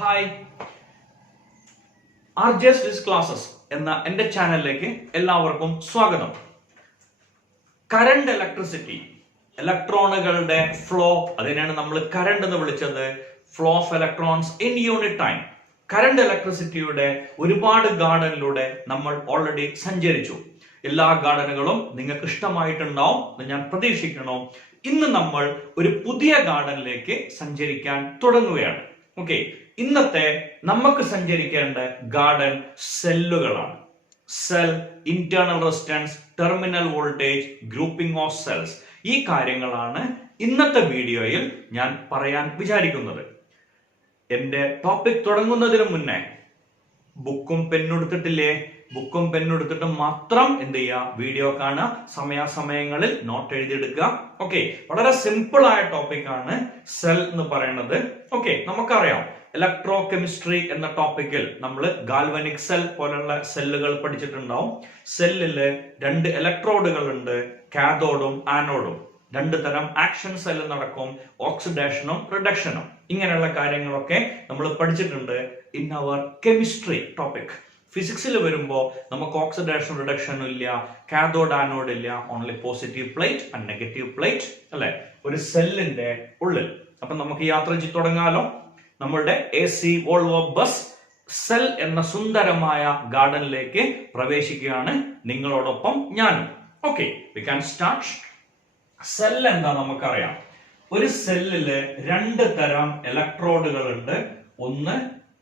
Hi, RJ's Disk Classes എന്ന എൻ്റെ ചാനലിലേക്ക് എല്ലാവർക്കും സ്വാഗതം. കറണ്ട് ഇലക്ട്രിസിറ്റി, ഇലക്ട്രോണുകളുടെ ഫ്ലോ, അതിനാണ് നമ്മൾ കറണ്ട് എന്ന് വിളിച്ചത്. Flow of electrons in unit time. Current ഇലക്ട്രിസിറ്റിയുടെ ഒരുപാട് ഗാർഡനിലൂടെ നമ്മൾ ഓൾറെഡി സഞ്ചരിച്ചു. എല്ലാ ഗാർഡനുകളും നിങ്ങൾക്ക് ഇഷ്ടമായിട്ടുണ്ടാവും എന്ന് ഞാൻ പ്രതീക്ഷിക്കുന്നു. ഇന്ന് നമ്മൾ ഒരു പുതിയ ഗാർഡനിലേക്ക് സഞ്ചരിക്കാൻ തുടങ്ങുകയാണ്. ഓക്കെ, ഇന്നത്തെ നമുക്ക് സഞ്ചരിക്കേണ്ട ഗാർഡൻ സെല്ലുകളാണ്. Cell, internal resistance, terminal voltage, grouping of cells. ഈ കാര്യങ്ങളാണ് ഇന്നത്തെ വീഡിയോയിൽ ഞാൻ പറയാൻ വിചാരിക്കുന്നത്. എന്റെ ടോപ്പിക് തുടങ്ങുന്നതിന് മുന്നേ ബുക്കും പെന്നെടുത്തിട്ടില്ലേ? ബുക്കും പെന്നെടുത്തിട്ട് മാത്രം എന്ത് ചെയ്യുക, വീഡിയോ കാണുക, സമയാസമയങ്ങളിൽ നോട്ട് എഴുതിയെടുക്കുക. ഓക്കെ, വളരെ സിമ്പിൾ ആയ ടോപ്പിക് ആണ് സെൽ എന്ന് പറയുന്നത്. ഓക്കെ, നമുക്കറിയാം ഇലക്ട്രോ കെമിസ്ട്രി എന്ന ടോപ്പിക്കിൽ നമ്മൾ ഗാൽവനിക് സെൽ പോലുള്ള സെല്ലുകൾ പഠിച്ചിട്ടുണ്ടാവും. സെല്ലില് രണ്ട് ഇലക്ട്രോഡുകൾ ഉണ്ട്, കാഥോഡും ആനോഡും. രണ്ടു തരം ആക്ഷൻ സെല്ല് നടക്കും, ഓക്സിഡേഷനും റിഡക്ഷനും. ഇങ്ങനെയുള്ള കാര്യങ്ങളൊക്കെ നമ്മൾ പഠിച്ചിട്ടുണ്ട് ഇൻ അവർ കെമിസ്ട്രി ടോപ്പിക്. ഫിസിക്സിൽ വരുമ്പോൾ നമുക്ക് ഓക്സിഡേഷൻ റിഡക്ഷനും ഇല്ല, കാഥോഡ് ആനോഡ് ഇല്ല, only positive plate and negative plate അല്ലെ ഒരു സെല്ലിന്റെ ഉള്ളിൽ. അപ്പൊ നമുക്ക് യാത്ര ചെയ്ത് തുടങ്ങാലോ. നമ്മളുടെ AC വോൾവോ ബസ് സെൽ എന്ന സുന്ദരമായ ഗാർഡനിലേക്ക് പ്രവേശിക്കുകയാണ് നിങ്ങളോടൊപ്പം ഞാനും. Okay, we can start. Cell എന്താ നമുക്കറിയാം. ഒരു സെല്ലില് രണ്ട് തരം ഇലക്ട്രോഡുകൾ ഉണ്ട്. ഒന്ന്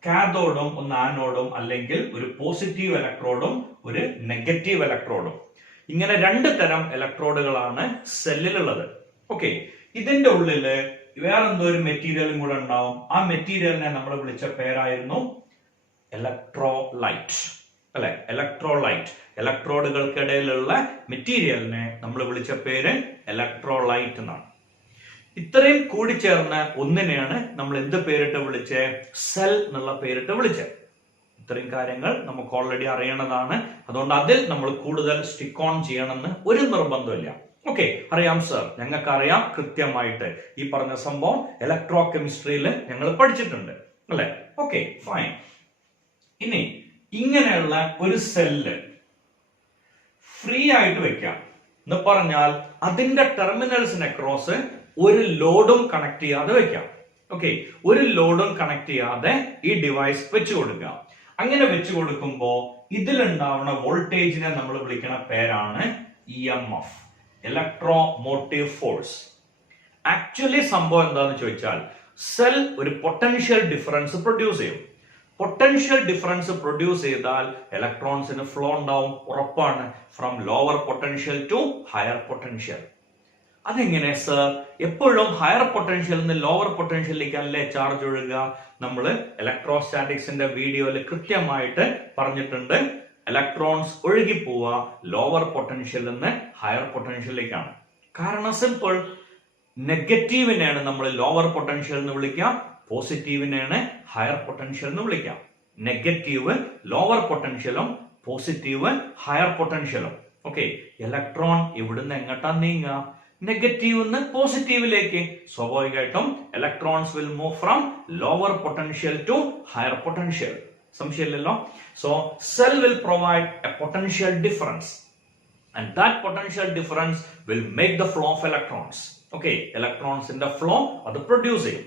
കാഥോഡും ഒന്ന് ആനോഡും, അല്ലെങ്കിൽ ഒരു പോസിറ്റീവ് ഇലക്ട്രോഡും ഒരു നെഗറ്റീവ് ഇലക്ട്രോഡും. ഇങ്ങനെ രണ്ട് തരം ഇലക്ട്രോഡുകളാണ് സെല്ലിലുള്ളത്. ഓക്കെ, ഇതിന്റെ ഉള്ളില് വേറെന്തോ ഒരു മെറ്റീരിയലും കൂടെ ഉണ്ടാവും. ആ മെറ്റീരിയലിനെ നമ്മൾ വിളിച്ച പേരായിരുന്നു ഇലക്ട്രോലൈറ്റ് അല്ലെ. ഇലക്ട്രോലൈറ്റ്, ഇലക്ട്രോഡുകൾക്കിടയിലുള്ള മെറ്റീരിയലിനെ നമ്മൾ വിളിച്ച പേര് ഇലക്ട്രോലൈറ്റ് എന്നാണ്. ഇത്രയും കൂടിച്ചേർന്ന ഒന്നിനെയാണ് നമ്മൾ എന്ത് പേരിട്ട് വിളിച്ചേ? സെൽ എന്നുള്ള പേരിട്ട് വിളിച്ചേ. ഇത്രയും കാര്യങ്ങൾ നമുക്ക് ഓൾറെഡി അറിയണതാണ്. അതുകൊണ്ട് അതിൽ നമ്മൾ കൂടുതൽ സ്റ്റിക്ക് ഓൺ ചെയ്യണമെന്ന് ഒരു നിർബന്ധമില്ല. ഓക്കെ, അറിയാം സർ, ഞങ്ങൾക്ക് അറിയാം കൃത്യമായിട്ട്. ഈ പറഞ്ഞ സംഭവം ഇലക്ട്രോ കെമിസ്ട്രിയിൽ ഞങ്ങൾ പഠിച്ചിട്ടുണ്ട് അല്ലെ. Okay, fine. ഇനി ഇങ്ങനെയുള്ള ഒരു സെല്ല് ഫ്രീ ആയിട്ട് വെക്കാം എന്ന് പറഞ്ഞാൽ അതിന്റെ ടെർമിനൽസിന് അക്രോസ് ഒരു ലോഡും കണക്ട് ചെയ്യാതെ വെക്കാം. ഓക്കെ, ഒരു ലോഡും കണക്ട് ചെയ്യാതെ ഈ ഡിവൈസ് വെച്ചു കൊടുക്കാം. അങ്ങനെ വെച്ചു കൊടുക്കുമ്പോ ഇതിലുണ്ടാവുന്ന വോൾട്ടേജിനെ നമ്മൾ വിളിക്കുന്ന പേരാണ് EMF, electro motive force. Actually സംഭവം എന്താന്ന് ചോദിച്ചാൽ സെൽ ഒരു പൊട്ടൻഷ്യൽ ഡിഫറൻസ് പ്രൊഡ്യൂസ് ചെയ്യും. പൊട്ടൻഷ്യൽ ഡിഫറൻസ് പ്രൊഡ്യൂസ് ചെയ്താൽ ഇലക്ട്രോൺസിന് ഫ്ലോ ഉണ്ടാവും, ഉറപ്പാണ്. From lower potential to higher potential. അതെങ്ങനെ സർ? എപ്പോഴും ഹയർ പൊട്ടൻഷ്യൽ നിന്ന് ലോവർ പൊട്ടൻഷ്യലിലേക്കല്ലേ ചാർജ് ഒഴുകുക? നമ്മൾ ഇലക്ട്രോസ്റ്റാറ്റിക്സിന്റെ വീഡിയോയിൽ കൃത്യമായിട്ട് പറഞ്ഞിട്ടുണ്ട്. ഇലക്ട്രോൺസ് ഒഴുകി പോവുക ലോവർ പൊട്ടൻഷ്യൽ നിന്ന് ഹയർ പൊട്ടൻഷ്യലിലേക്കാണ്. കാരണം സിമ്പിൾ, നെഗറ്റീവിനെയാണ് നമ്മൾ ലോവർ പൊട്ടൻഷ്യൽ എന്ന് വിളിക്കാം, പോസിറ്റീവിനെയാണ് ഹയർ പൊട്ടൻഷ്യൽ എന്ന് വിളിക്കാം. നെഗറ്റീവ് ലോവർ പൊട്ടൻഷ്യലും പോസിറ്റീവ് ഹയർ പൊട്ടൻഷ്യലും. ഓക്കെ, ഇലക്ട്രോൺ ഇവിടുന്ന് എങ്ങോട്ടാ നീങ്ങുക? നെഗറ്റീവ് നിന്ന് പോസിറ്റീവിലേക്ക്. സ്വാഭാവികമായിട്ടും electrons will move from lower potential to higher potential. സംശയമില്ലല്ലോ. So cell will provide a potential difference and that potential difference will make the flow of electrons. Okay, ഇലക്ട്രോൺസിന്റെ flow അത് produce ചെയ്യും.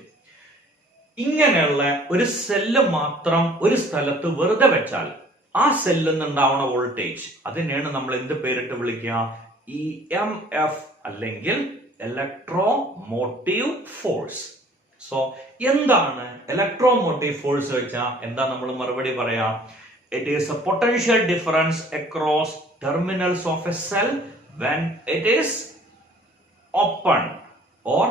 ഇങ്ങനെയുള്ള ഒരു സെല്ല് മാത്രം ഒരു സ്ഥലത്ത് വെറുതെ വെച്ചാൽ ആ സെല്ലിൽ നിന്നുണ്ടാവുന്ന വോൾട്ടേജ്, അതിനെയാണ് നമ്മൾ എന്ത് പേരിട്ട് വിളിക്കുക? EMF അല്ലെങ്കിൽ ഇലക്ട്രോ മോട്ടീവ് ഫോഴ്സ്. സോ എന്താണ് ഇലക്ട്രോ മോട്ടീവ് ഫോഴ്സ് വെച്ചാൽ എന്താ നമ്മൾ മറുപടി പറയാ? It is A potential difference across terminals of a cell when it is open, or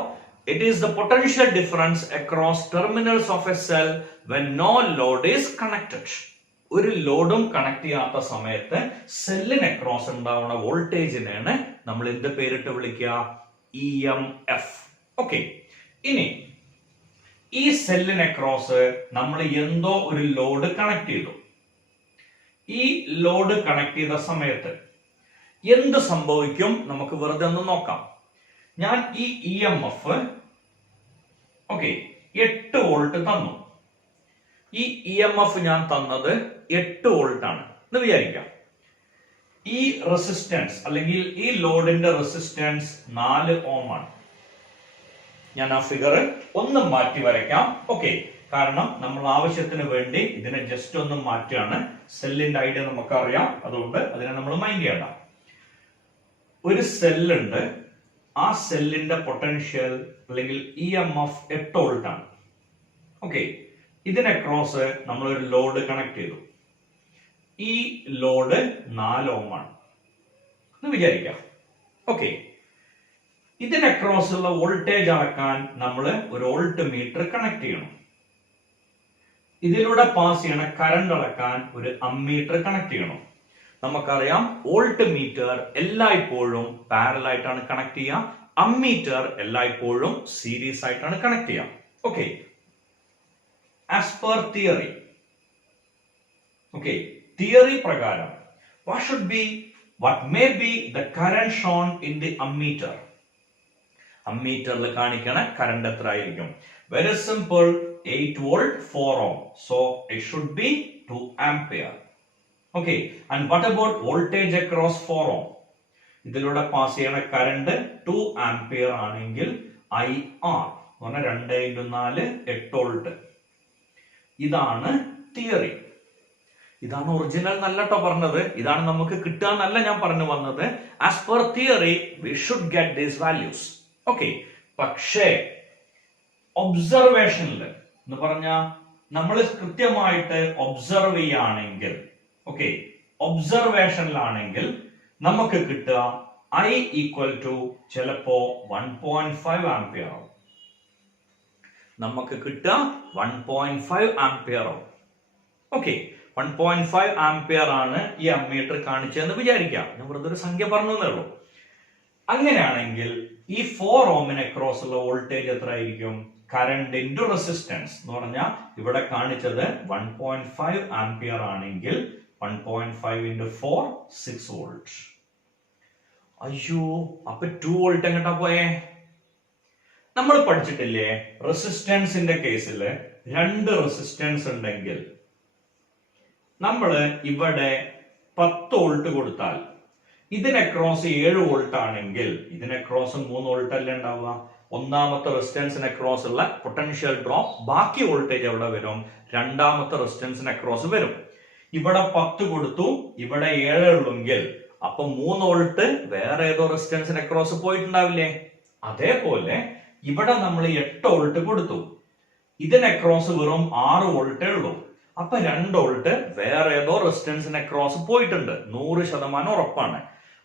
it is the potential difference across terminals of a cell when no load is connected. ഒരു ലോഡും connect ചെയ്യാത്ത സമയത്ത് സെല്ലിന് across ഉണ്ടാവുന്ന വോൾട്ടേജിനെയാണ് നമ്മൾ എന്ത് പേരിട്ട് വിളിക്കുക? EMF. ഓക്കെ, ഇനി ഈ സെല്ലിന് അക്രോസ് നമ്മൾ എന്തോ ഒരു ലോഡ് കണക്ട് ചെയ്തു. ഈ ലോഡ് കണക്ട് ചെയ്ത സമയത്ത് എന്ത് സംഭവിക്കും നമുക്ക് വെറുതെ ഒന്ന് നോക്കാം. ഞാൻ ഈ EMF 8 വോൾട്ട് തന്നു. ഈ EMF ഞാൻ തന്നത് 8 വോൾട്ട് ആണ് എന്ന് വിചാരിക്കാം. ഈ റെസിസ്റ്റൻസ് അല്ലെങ്കിൽ ഈ ലോഡിന്റെ റെസിസ്റ്റൻസ് 4 ഓം ആണ്. ഞാൻ ആ ഫിഗർ ഒന്ന് മാറ്റി വരയ്ക്കാം. ഓക്കെ, കാരണം നമ്മൾ ആവശ്യത്തിന് വേണ്ടി ഇതിനെ ജസ്റ്റ് ഒന്ന് മാറ്റുകയാണ്. സെല്ലിന്റെ ഐഡിയ നമുക്കറിയാം, അതുകൊണ്ട് അതിനെ നമ്മൾ മൈൻഡ് ചെയ്യണ്ട. ഒരു സെല്ലുണ്ട്, ആ സെല്ലിന്റെ പൊട്ടൻഷ്യൽ അല്ലെങ്കിൽ EMF 8 വോൾട്ട് ആണ്. ഓക്കെ, ഇതിനെ ക്രോസ് നമ്മൾ ഒരു ലോഡ് കണക്ട് ചെയ്തു. ഈ ലോഡ് 4 ഓം ആണ് എന്ന് വിചാരിക്കാം. ഓക്കെ, ഇതിന് അക്രോസ് ഉള്ള വോൾട്ടേജ് അളക്കാൻ നമ്മൾ ഒരു വോൾട്ട് മീറ്റർ കണക്ട് ചെയ്യണം. ഇതിലൂടെ പാസ് ചെയ്യണ കറണ്ട് അളക്കാൻ ഒരു അമ്മീറ്റർ കണക്ട് ചെയ്യണം. നമുക്കറിയാം വോൾട്ട് മീറ്റർ എല്ലായ്പ്പോഴും പാരലൽ ആയിട്ടാണ് കണക്ട് ചെയ്യുക, അമ്മീറ്റർ എല്ലായ്പ്പോഴും സീരീസ് ആയിട്ടാണ് കണക്ട് ചെയ്യുക. Okay, as per theory, okay, theory പ്രകാരം what may be the current shown in the ammeter? അമ്മീറ്ററിൽ കാണിക്കണ കറണ്ട് എത്ര ആയിരിക്കും? Very simple, 8 volt 4 ohm, so it should be 2 ampere. Okay, and what about voltage across 4 ohm? ഇതിലൂടെ pass ചെയ്യണ current 2 ampere ആണെങ്കിൽ IR എന്ന് പറഞ്ഞാൽ 2 × 4 8 വോൾട്ട്. ഇതാണ് തിയറി. ഇതാണ് ഒറിജിനൽ നല്ലട്ടോ പറഞ്ഞത്, ഇതാണ് നമുക്ക് കിട്ടുക എന്നല്ല ഞാൻ പറഞ്ഞു വന്നത്. As per theory we should get these values. Okay, പക്ഷേ ഒബ്സർവേഷനിൽ എന്ന് പറഞ്ഞാൽ നമ്മൾ കൃത്യമായിട്ട് ഒബ്സർവ് ചെയ്യുകയാണെങ്കിൽ, ഓക്കെ, ഒബ്സർവേഷനിലാണെങ്കിൽ നമുക്ക് കിട്ടുക I = ചിലപ്പോ 1.5 ആംപിയർ ആവും. നമുക്ക് കിട്ടുക 1.5 ആംപിയർ ആവും. ഓക്കെ, 1.5 ആംപിയർ ആണ് ഈ അമ്മീറ്റർ കാണിച്ചതെന്ന് വിചാരിക്കാം. ഞാൻ വെറുതെ ഒരു സംഖ്യ പറഞ്ഞു എന്നേ ഉള്ളൂ. അങ്ങനെയാണെങ്കിൽ ഈ 4 ഓമിന് അക്രോസ് ഉള്ള വോൾട്ടേജ് എത്ര ആയിരിക്കും? കറണ്ട് ഇൻറ്റു റെസിസ്റ്റൻസ് എന്ന് പറഞ്ഞാൽ ഇവിടെ കാണിച്ചത് 1.5 ആംപിയർ ആണെങ്കിൽ 1.5 × 4 6 വോൾട്ട്. അയ്യോ, അപ്പൊ 2 വോൾട്ട് എങ്ങോട്ടാ പോയേ? നമ്മൾ പഠിച്ചിട്ടില്ലേ, റെസിസ്റ്റൻസിന്റെ കേസിൽ 2 റെസിസ്റ്റൻസ് ഉണ്ടെങ്കിൽ നമ്മൾ ഇവിടെ 10 വോൾട്ട് കൊടുത്താൽ ഇതിന് അക്രോസ് 7 വോൾട്ട് ആണെങ്കിൽ ഇതിന് അക്രോസ് 3 വോൾട്ട് അല്ലേ ഉണ്ടാവുക? ഒന്നാമത്തെ റെസിസ്റ്റൻസിന് അക്രോസ് ഉള്ള പൊട്ടൻഷ്യൽ ഡ്രോപ്പ്, ബാക്കി വോൾട്ടേജ് എവിടെ വരും? രണ്ടാമത്തെ റെസിസ്റ്റൻസിന് അക്രോസ് വരും. ഇവിടെ 10 കൊടുത്തു, ഇവിടെ 7 ഉള്ളെങ്കിൽ അപ്പൊ 3 വോൾട്ട് വേറെ ഏതോ റെസിസ്റ്റൻസിന് അക്രോസ് പോയിട്ടുണ്ടാവില്ലേ? അതേപോലെ ഇവിടെ നമ്മൾ 8 വോൾട്ട് കൊടുത്തു, ഇതിന് അക്രോസ് വെറും 6 വോൾട്ടേ ഉള്ളൂ. അപ്പൊ 2 വോൾട്ട് വേറെ ഏതോ റെസിസ്റ്റൻസിന് അക്രോസ് പോയിട്ടുണ്ട്, 100% ഉറപ്പാണ്.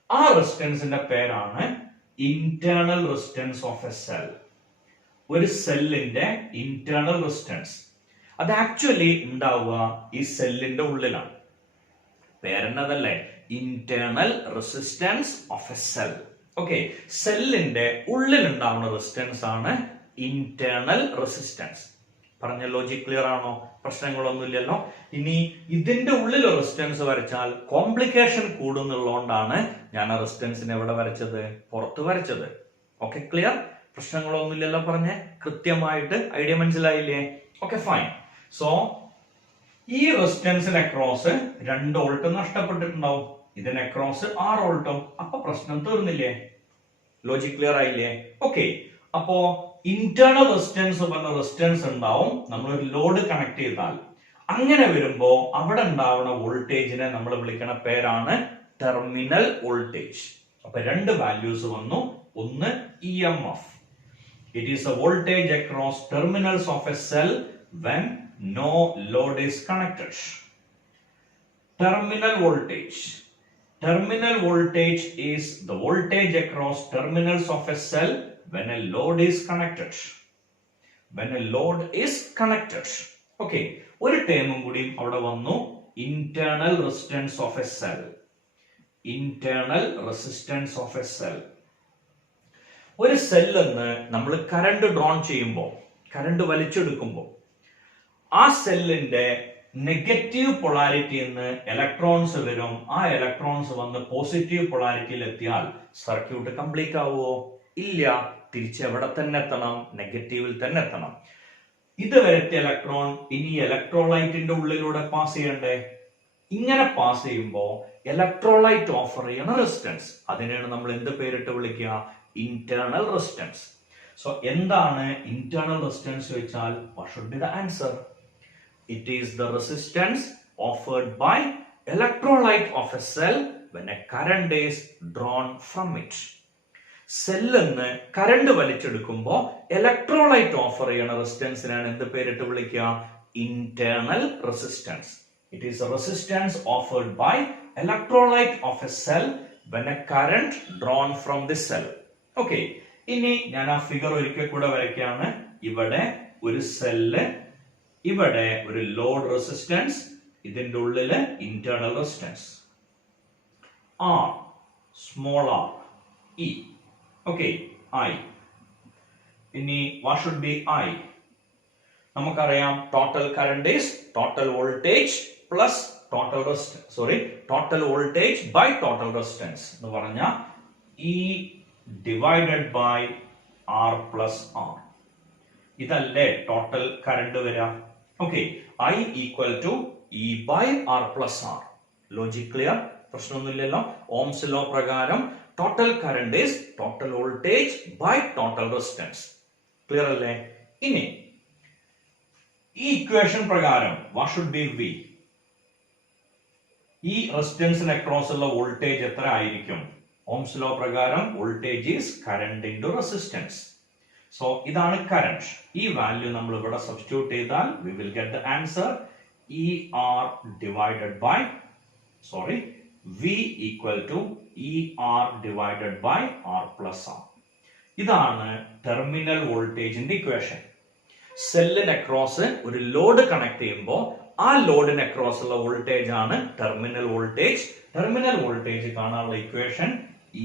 ആ റെസിസ്റ്റൻസിന്റെ പേരാണ് internal resistance of a cell. ഒരു സെല്ലിന്റെ ഇന്റേണൽ റെസിസ്റ്റൻസ് അത് ആക്ച്വലി ഉണ്ടാവുക ഈ സെല്ലിന്റെ ഉള്ളിലാണ്. പേരെന്നതല്ലേ, internal resistance of a cell. Okay, സെല്ലിന്റെ ഉള്ളിൽ ഉണ്ടാവുന്ന റെസിസ്റ്റൻസ് ആണ് ഇന്റേണൽ റെസിസ്റ്റൻസ്. പറഞ്ഞ ലോജിക് ക്ലിയർ ആണോ? പ്രശ്നങ്ങളൊന്നുമില്ലല്ലോ. ഇനി ഇതിന്റെ ഉള്ളിൽ റെസിസ്റ്റൻസ് വരച്ചാൽ കോംപ്ലിക്കേഷൻ കൂടുന്നുള്ളതുകൊണ്ടാണ് ഞാൻ ആ റെസിസ്റ്റൻസിനെ എവിടെ വരച്ചത്? പുറത്ത് വരച്ചത്. Okay, clear? പ്രശ്നങ്ങളൊന്നുമില്ലല്ലോ. പറഞ്ഞ് കൃത്യമായിട്ട് ഐഡിയ മനസ്സിലായില്ലേ? Okay, fine. സോ ഈ റെസിസ്റ്റൻസിന് അക്രോസ് 2 വോൾട്ട് നഷ്ടപ്പെട്ടിട്ടുണ്ടാവും, ഇതിന് അക്രോസ് 6 വോൾട്ടും. അപ്പൊ പ്രശ്നം തീർന്നില്ലേ? ലോജിക് ക്ലിയർ ആയില്ലേ? ഓക്കെ, അപ്പോ ഇന്റേണൽ റെസിസ്റ്റൻസ് പറഞ്ഞ റെസിസ്റ്റൻസ് ഉണ്ടാവും നമ്മൾ ഒരു ലോഡ് കണക്ട് ചെയ്താൽ. അങ്ങനെ വരുമ്പോ അവിടെ ഉണ്ടാവുന്ന വോൾട്ടേജിനെ നമ്മൾ വിളിക്കുന്ന പേരാണ് ടെർമിനൽ വോൾട്ടേജ്. അപ്പൊ 2 വാല്യൂസ് വന്നു. ഒന്ന് EMF, it is A voltage across terminals of a cell when no load is connected. Terminal voltage is the voltage across terminals of a cell when a load is connected. Okay, ഒരു ടേമും കൂടി അവിടെ വന്നു, internal resistance of a cell. ഒരു സെല്ലിന്ന് നമ്മൾ current drone ചെയ്യുമ്പോൾ, current വലിച്ചെടുക്കുമ്പോൾ ആ സെല്ലിന്റെ negative പൊളാരിറ്റിയിൽ നിന്ന് ഇലക്ട്രോൺസ് വരും. ആ ഇലക്ട്രോൺസ് വന്ന് പോസിറ്റീവ് പൊളാരിറ്റിയിൽ എത്തിയാൽ സർക്യൂട്ട് കംപ്ലീറ്റ് ആവുമോ? ഇല്ല. തിരിച്ച് എവിടെ തന്നെ എത്തണം? നെഗറ്റീവിൽ തന്നെ എത്തണം. ഇതുവരത്തെ ഇലക്ട്രോൺ ഇനി ഇലക്ട്രോലൈറ്റിന്റെ ഉള്ളിലൂടെ പാസ് ചെയ്യണ്ടേ? ഇങ്ങനെ പാസ് ചെയ്യുമ്പോൾ ഇലക്ട്രോലൈറ്റ് ഓഫർ ചെയ്യണ റെസിസ്റ്റൻസ്, അതിനെയാണ് നമ്മൾ എന്ത് പേരിട്ട് വിളിക്കുക? Internal resistance. സോ എന്താണ് ഇന്റേണൽ റെസിസ്റ്റൻസ് ചോദിച്ചാൽ what should be the answer? It is the resistance offered by electrolyte of a cell when a current is drawn from it. സെല്ലിന്ന് കറണ്ട് വലിച്ചെടുക്കുമ്പോൾ ഇലക്ട്രോലൈറ്റ് ഓഫർ ചെയ്യണ റെസിസ്റ്റൻസിനാണ് എന്ത് പേരിട്ട് വിളിക്കുക? Internal resistance. It is a resistance offered by electrolyte of a cell when a current drawn from the cell. Okay, ഇനി ഞാൻ ആ ഫിഗർ ഒരിക്കൽ കൂടെ വരയ്ക്കാണ്. ഇവിടെ ഒരു സെല്ല്, ഇവിടെ ഒരു ലോഡ് റെസിസ്റ്റൻസ്, ഇതിന്റെ ഉള്ളില് internal resistance R, small r, E. Okay, I. ഇനി what should be I? നമുക്കറിയാം total current is total voltage plus total resistance, sorry, total voltage by total resistance എന്ന് പറഞ്ഞാൽ E divided by R plus R. ഇതല്ലേ total current വരാ? Okay, I equal to E by R plus R. Logic clear? പ്രശ്നമൊന്നുമില്ലല്ലോ. Ohm's law പ്രകാരം total current is total voltage by total resistance. Clear അല്ലേ? ഇനി ഈ equation പ്രകാരം what should be V? ഈ റെസിസ്റ്റൻസിന് across ഉള്ള വോൾട്ടേജ് എത്ര ആയിരിക്കും? ഓംസ് ലോ പ്രകാരം voltage is current into resistance. So ഇതാണ് കറന്റ്. ഈ വാല്യൂ നമ്മൾ ഇവിടെ സബ്സ്റ്റിറ്റ്യൂട്ട് ചെയ്താൽ we will get the answer ER divided by, sorry, V equal to ER divided by R plus R. ഇതാണ് ടെർമിനൽ വോൾട്ടേജിന്റെ ഇക്വേഷൻ. സെല്ലിന് across ഒരു ലോഡ് കണക്ട് ചെയ്യുമ്പോൾ ആ ലോഡിന് അക്രോസ് ഉള്ള വോൾട്ടേജ് ആണ് ടെർമിനൽ വോൾട്ടേജ്. ടെർമിനൽ വോൾട്ടേജ് കാണാനുള്ള equation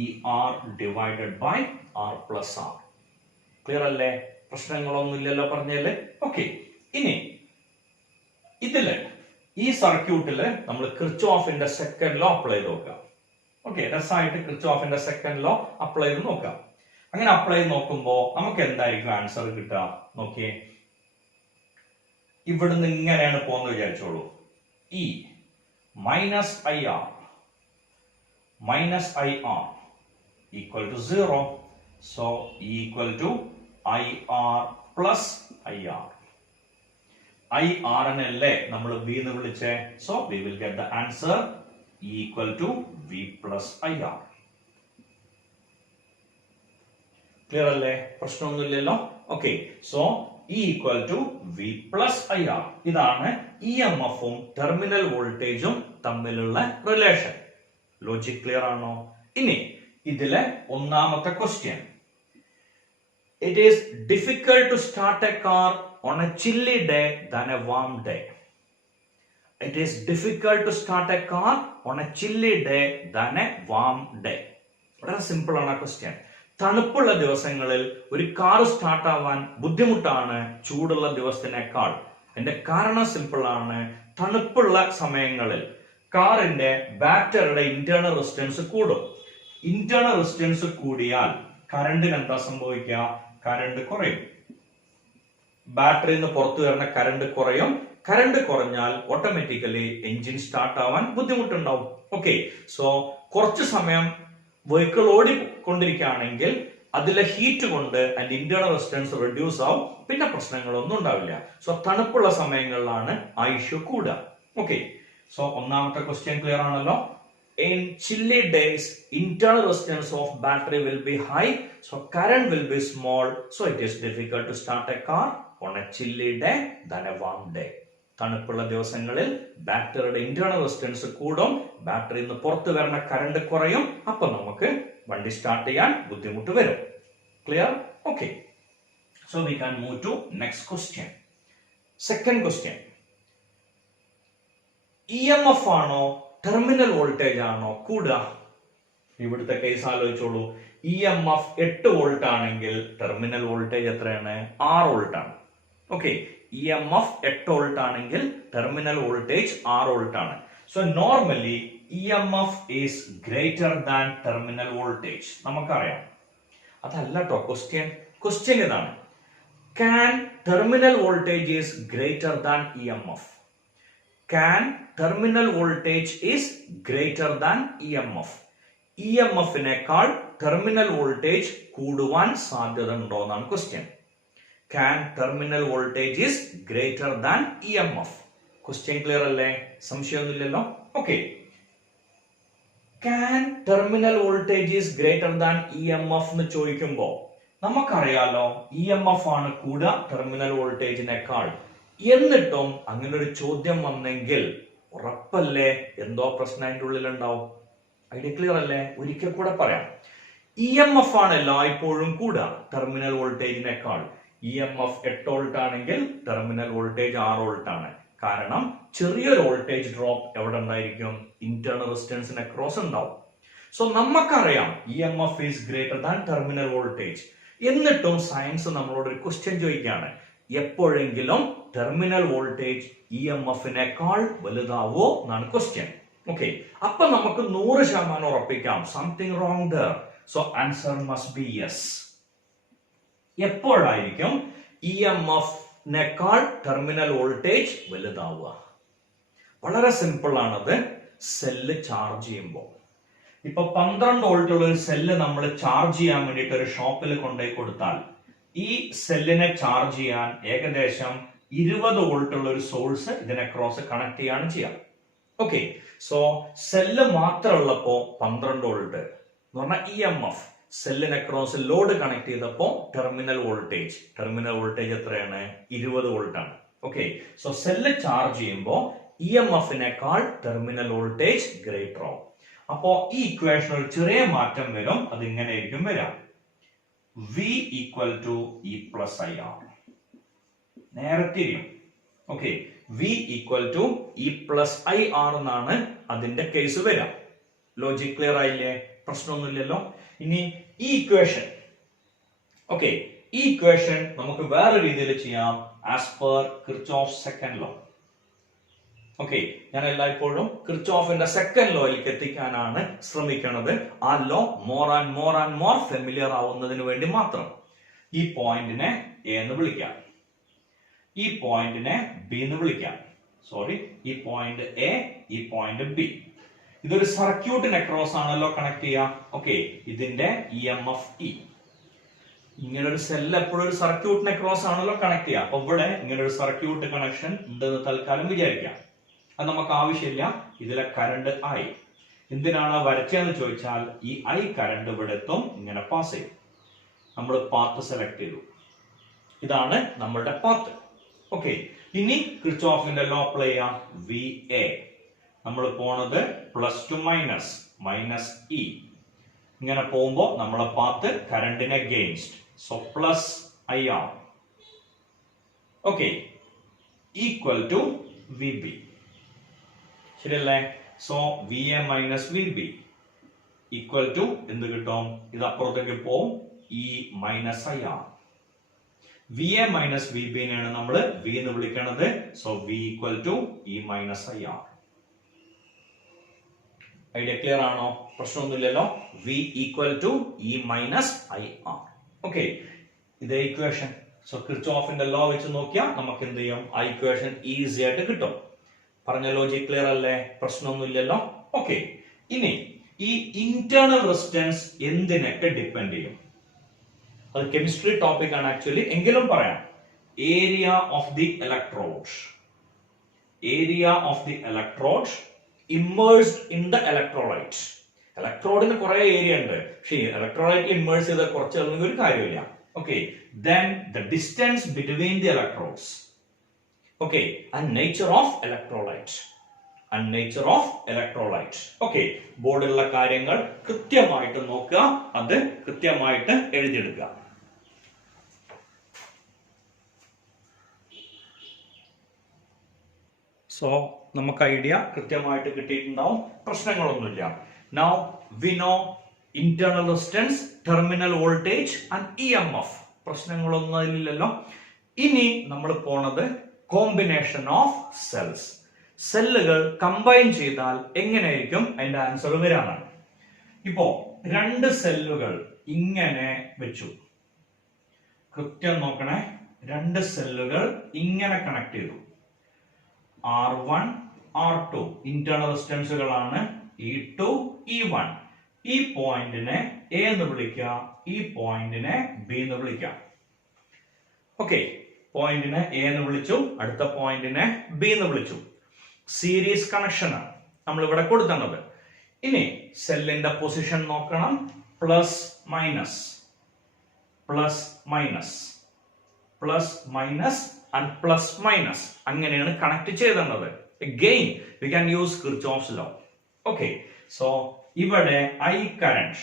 ER divided by R plus R. Clear അല്ലേ? പ്രശ്നങ്ങളൊന്നും ഇല്ലല്ലോ പറഞ്ഞല്ലേ? ഓക്കെ, ഇനി ഇതില് ഈ സർക്യൂട്ടില് നമ്മൾ കിർച്ചോഫിന്റെ സെക്കൻഡ് ലോ അപ്ലൈ ചെയ്ത് നോക്കാം. ഓക്കെ, രസമായിട്ട് കിർച്ചോഫിന്റെ സെക്കൻഡ് ലോ അപ്ലൈ ചെയ്ത് നോക്കാം. അങ്ങനെ അപ്ലൈ ചെയ്ത് നോക്കുമ്പോ നമുക്ക് എന്തായിരിക്കും ആൻസർ കിട്ടുക? നോക്കിയേ, ഇവിടുന്ന് ഇങ്ങനെയാണ് പോകുന്നത് വിചാരിച്ചോളൂ. E minus IR minus IR equal to 0. So E equal to IR plus IR. IR അല്ലേ നമ്മൾ V എന്ന് വിളിച്ചേ. So we will get the answer E equal to V plus IR. Clear അല്ലേ? പ്രശ്നമൊന്നുമില്ലല്ലോ. Okay, so E equal to V plus IR. ഇതാണ് EMF-ഉം terminal വോൾട്ടേജും തമ്മിലുള്ള relation. Logic clear ആണോ? ഇനി ഇതിലെ ഒന്നാമത്തെ question. It is difficult to start a car on a chilly day than a warm day. It is difficult to start a car on a chilly day than a warm day. വളരെ simple ആണ് question. തണുപ്പുള്ള ദിവസങ്ങളിൽ ഒരു car start ആവാൻ ബുദ്ധിമുട്ടാണ് ചൂടുള്ള ദിവസത്തിനേക്കാൾ. അതിന്റെ കാരണം സിമ്പിൾ ആണ്. തണുപ്പുള്ള സമയങ്ങളിൽ കാറിന്റെ ബാറ്ററിയുടെ ഇന്റേണൽ റെസിസ്റ്റൻസ് കൂടും. ഇന്റേണൽ റെസിസ്റ്റൻസ് കൂടിയാൽ കറണ്ടിന് എന്താ സംഭവിക്കുക? കറണ്ട് കുറയും. ബാറ്ററിയിൽ നിന്ന് പുറത്തു വരുന്ന കറണ്ട് കുറയും. കറണ്ട് കുറഞ്ഞാൽ ഓട്ടോമാറ്റിക്കലി എഞ്ചിൻ സ്റ്റാർട്ട് ആവാൻ ബുദ്ധിമുട്ടുണ്ടാവും. ഓക്കെ, സോ കുറച്ചു സമയം വെഹിക്കിൾ ഓടിക്കൊണ്ടിരിക്കുകയാണെങ്കിൽ അതിലെ ഹീറ്റ് കൊണ്ട് അതിന്റെ ഇന്റേണൽ റെസിസ്റ്റൻസ് റെഡ്യൂസ് ആവും. പിന്നെ പ്രശ്നങ്ങളൊന്നും ഉണ്ടാവില്ല. സോ തണുപ്പുള്ള സമയങ്ങളിലാണ് ആ ഇഷ്യൂ കൂടുക. ഓക്കെ, സോ ഒന്നാമത്തെ ക്വസ്റ്റ്യൻ ക്ലിയർ ആണല്ലോ. In chilly days, internal resistance of battery will be high, so current will be small. So it is difficult to start a car on a chilly day than a warm day. തണുപ്പുള്ള ദിവസങ്ങളിൽ ബാറ്ററിയുടെ internal resistance കൂടും, ബാറ്ററിയിൽ നിന്ന് പുറത്തു വരുന്ന current കുറയും. അപ്പൊ നമുക്ക് വണ്ടി സ്റ്റാർട്ട് ചെയ്യാൻ ബുദ്ധിമുട്ട് വരും. Clear? Okay, so we can move to next question. Second question. EMF ആണോ ടെർമിനൽ വോൾട്ടേജ് ആണോ കൂടുക? ഇവിടുത്തെ കേസ് ആലോചിച്ചോളൂ. EMF 8 വോൾട്ട് ആണെങ്കിൽ ടെർമിനൽ വോൾട്ടേജ് എത്രയാണ്? 6 വോൾട്ട് ആണ്. ഓക്കെ, EMF 8 വോൾട്ട് ആണെങ്കിൽ ടെർമിനൽ വോൾട്ടേജ് 6 വോൾട്ട് ആണ്. So normally EMF is greater than terminal voltage. നമുക്കറിയാം. അതല്ല കേട്ടോ ക്വസ്റ്റ്യൻ. ക്വസ്റ്റ്യൻ ഇതാണ്. Can terminal voltage is greater than EMF? Can terminal voltage is greater than EMF? EMF-നേക്കാൾ terminal voltage കൂടുവാൻ സാധ്യത ഉണ്ടോ എന്നാണ് question. Can terminal voltage is greater than EMF? Question clear അല്ലേ? സംശയമൊന്നുമില്ലല്ലോ. Okay. Can terminal voltage is greater than EMF എന്ന് ചോദിക്കുമ്പോൾ നമുക്കറിയാലോ EMF ആണ് കൂടുക ടെർമിനൽ വോൾട്ടേജിനേക്കാൾ. എന്നിട്ടും അങ്ങനെ ഒരു ചോദ്യം വന്നെങ്കിൽ ഉറപ്പല്ലേ എന്തോ പ്രശ്നം അതിൻ്റെ ഉള്ളിലുണ്ടാവും. ഐഡിയ ക്ലിയർ അല്ലേ? ഒരിക്കൽ കൂടെ പറയാം. EMF ആണ് എല്ലായ്പ്പോഴും കൂടുക ടെർമിനൽ വോൾട്ടേജിനേക്കാൾ. EMF 8 വോൾട്ട് ആണെങ്കിൽ ടെർമിനൽ വോൾട്ടേജ് 6 വോൾട്ട് ആണ്. കാരണം ചെറിയൊരു വോൾട്ടേജ് ഡ്രോപ്പ് എവിടെ ഉണ്ടായിരിക്കും? ഇന്റേണൽ റെസിസ്റ്റൻസിന് അക്രോസ് ഉണ്ടാവും. സോ നമുക്കറിയാം EMF is greater than terminal voltage. എന്നിട്ടും സയൻസ് നമ്മളോട് ഒരു ക്വസ്റ്റ്യൻ ചോദിക്കുകയാണ്, എപ്പോഴെങ്കിലും ടെർമിനൽ വോൾട്ടേജ് EMF-നേക്കാൾ വലുതാവോ എന്നാണ് ക്വസ്റ്റ്യൻ. ഓക്കെ, അപ്പൊ നമുക്ക് 100% ഉറപ്പിക്കാം something wrong there. So answer must be yes. എപ്പോഴായിരിക്കും EMF-നേക്കാൾ ടെർമിനൽ വോൾട്ടേജ് വലുതാവുക? വളരെ സിമ്പിൾ ആണത്. സെല്ല് ചാർജ് ചെയ്യുമ്പോൾ ഇപ്പൊ 12 വോൾട്ട് ഉള്ള ഒരു സെല്ല് നമ്മൾ ചാർജ് ചെയ്യാൻ വേണ്ടിയിട്ട് ഒരു ഷോപ്പിൽ കൊണ്ടുപോയി കൊടുത്താൽ ഈ സെല്ലിനെ ചാർജ് ചെയ്യാൻ ഏകദേശം 20 വോൾട്ട് ഉള്ള ഒരു സോഴ്സ് ഇതിനെ ക്രോസ് കണക്ട് ചെയ്യാണ് ചെയ്യാം. ഓക്കെ, സോ സെല്ല് മാത്രമുള്ളപ്പോ 12 വോൾട്ട് എന്ന് പറഞ്ഞാൽ EMF സെല്ലിനെ ക്രോസ് ലോഡ് കണക്ട് ചെയ്തപ്പോ ടെർമിനൽ വോൾട്ടേജ് എത്രയാണ്? 20 വോൾട്ട് ആണ്. ഓക്കെ, സോ സെല്ല് ചാർജ് ചെയ്യുമ്പോൾ EMF-നേക്കാൾ ടെർമിനൽ വോൾട്ടേജ് ഗ്രേറ്റർ ആവും. അപ്പോ ഈ ഇക്വേഷൻ ഒരു ചെറിയ മാറ്റം വരും. അത് ഇങ്ങനെ ആയിരിക്കും വരാം, V equal to E plus IR. നേരെ തിരിയും. Okay, V equal to E plus IR എന്നാണ് അതിന്റെ കേസ് വരാം. ലോജിക് ക്ലിയർ ആയില്ലേ? പ്രശ്നമൊന്നുമില്ലല്ലോ. ഇനി ഈ ഇക്വേഷൻ നമുക്ക് വേറെ രീതിയിൽ ചെയ്യാം, as per Kirchhoff second law. Okay, ഞാൻ എല്ലായ്പ്പോഴും കിർച്ചോഫിന്റെ സെക്കൻഡ് ലോയിലേക്ക് എത്തിക്കാനാണ് ശ്രമിക്കുന്നത്. ആ law more and more familiar ആവുന്നതിന് വേണ്ടി മാത്രം. ഈ പോയിന്റിനെ എ എന്ന് വിളിക്കാം, ഈ പോയിന്റിനെ ബി എന്ന് വിളിക്കാം. സോറി, ഈ പോയിന്റ് എ, ഈ പോയിന്റ് ബി. ഇതൊരു സർക്യൂട്ടിന് അക്രോസ് ആണല്ലോ കണക്ട് ചെയ്യുക. ഓക്കെ, ഇതിന്റെ EMF E. ഇങ്ങനെ ഒരു സെല്ല് എപ്പോഴും ഒരു സർക്യൂട്ടിന് അക്രോസ് ആണല്ലോ കണക്ട് ചെയ്യുക. അപ്പൊ ഇവിടെ ഇങ്ങനെ ഒരു സർക്യൂട്ട് കണക്ഷൻ ഉണ്ടെന്ന് തൽക്കാലം വിചാരിക്കാം. അത് നമുക്ക് ആവശ്യമില്ല. ഇതിലെ കറണ്ട് I. എന്തിനാണ് വരച്ചതെന്ന് ചോദിച്ചാൽ ഈ I കറണ്ട് ഇവിടെ എത്തും, ഇങ്ങനെ പാസ് ചെയ്യും. നമ്മൾ പാത്ത് സെലക്ട് ചെയ്തു. ഇതാണ് നമ്മളുടെ പാത്ത്. ഓക്കെ, ഇനി കിർച്ചോഫിന്റെ ലോ അപ്ലൈ ചെയ്യാം. VA നമ്മൾ പോണത് പ്ലസ് ടു മൈനസ് E. ഇങ്ങനെ പോകുമ്പോ നമ്മളെ പാത്ത് കറണ്ടിന് against. So plus IR. Okay, equal to VB. ശരിയല്ലേ? So VA minus VB equal to എന്ത് കിട്ടും? ഇത് അപ്പുറത്തേക്ക് പോവും, E minus IR. VA minus VB-നെയാണ് നമ്മൾ V എന്ന് വിളിക്കുന്നത്. So V equal to E minus IR. Idea clear ആണോ? പ്രശ്നമൊന്നുമില്ലല്ലോ. V equal to E minus IR. Okay, ഇതേ ഇക്വേഷൻ. സോ കിർച്ചോഫിന്റെ ലോ വെച്ച് നോക്കിയാൽ നമുക്ക് എന്ത് ചെയ്യും? ആ ഇക്വേഷൻ ഈസി ആയിട്ട് കിട്ടും. പറഞ്ഞ ലോജിക് ക്ലിയർ അല്ലേ? പ്രശ്നമൊന്നുമില്ലല്ലോ. ഓക്കെ, ഇനി ഈ ഇന്റേണൽ റെസിസ്റ്റൻസ് എന്തിനൊക്കെ ഡിപ്പെൻഡ് ചെയ്യും? അത് കെമിസ്ട്രി ടോപ്പിക് ആണ് ആക്ച്വലി, എങ്കിലും പറയാം. Area of the electrode immersed in the electrolyte. ഇലക്ട്രോഡിന് കുറെ ഏരിയ ഉണ്ട്, പക്ഷേ ഇലക്ട്രോലൈറ്റ് ഇമ്മേഴ്സ് ചെയ്ത കുറച്ച് ഒരു കാര്യമില്ല. Okay, then the distance between the electrodes. Okay, and nature of electrolyte. Okay, ബോർഡിലുള്ള കാര്യങ്ങൾ കൃത്യമായിട്ട് നോക്കുക, അത് കൃത്യമായിട്ട് എഴുതിയെടുക്കുക. സോ നമുക്ക് ഐഡിയ കൃത്യമായിട്ട് കിട്ടിയിട്ടുണ്ടാവും, പ്രശ്നങ്ങളൊന്നുമില്ല. Now we know internal resistance, terminal voltage and EMF. പ്രശ്നങ്ങളൊന്നും അതിലില്ലല്ലോ. ഇനി നമ്മൾ പോണത് കോമ്പിനേഷൻ ഓഫ് സെൽസ്. സെല്ലുകൾ കമ്പൈൻ ചെയ്താൽ എങ്ങനെയായിരിക്കും അതിന്റെ ആൻസർ വരാനാണ്. ഇപ്പോ രണ്ട് സെല്ലുകൾ ഇങ്ങനെ വെച്ചു, കൃത്യം നോക്കണേ. രണ്ട് സെല്ലുകൾ ഇങ്ങനെ കണക്ട് ചെയ്തു. R1 R2 internal റെസിസ്റ്റൻസുകളാണ്, E2 E1. ഈ പോയിന്റിനെ എ എന്ന് വിളിക്കാം, ഈ പോയിന്റിനെ ബി എന്ന് വിളിക്കാം. ഓക്കെ, പോയിന്റിനെ എ എന്ന് വിളിച്ചു, അടുത്ത പോയിന്റിനെ ബി എന്ന് വിളിച്ചു. സീരീസ് കണക്ഷൻ ആണ് നമ്മൾ ഇവിടെ കൊടുക്കുന്നത്. ഇനി സെല്ലിന്റെ പൊസിഷൻ നോക്കണം. Plus minus plus minus plus minus and plus minus അങ്ങനെയാണ് കണക്ട് ചെയ്തത്. Again we can use Kirchhoff's law. Okay, so ഇവിടെ I കറന്റ്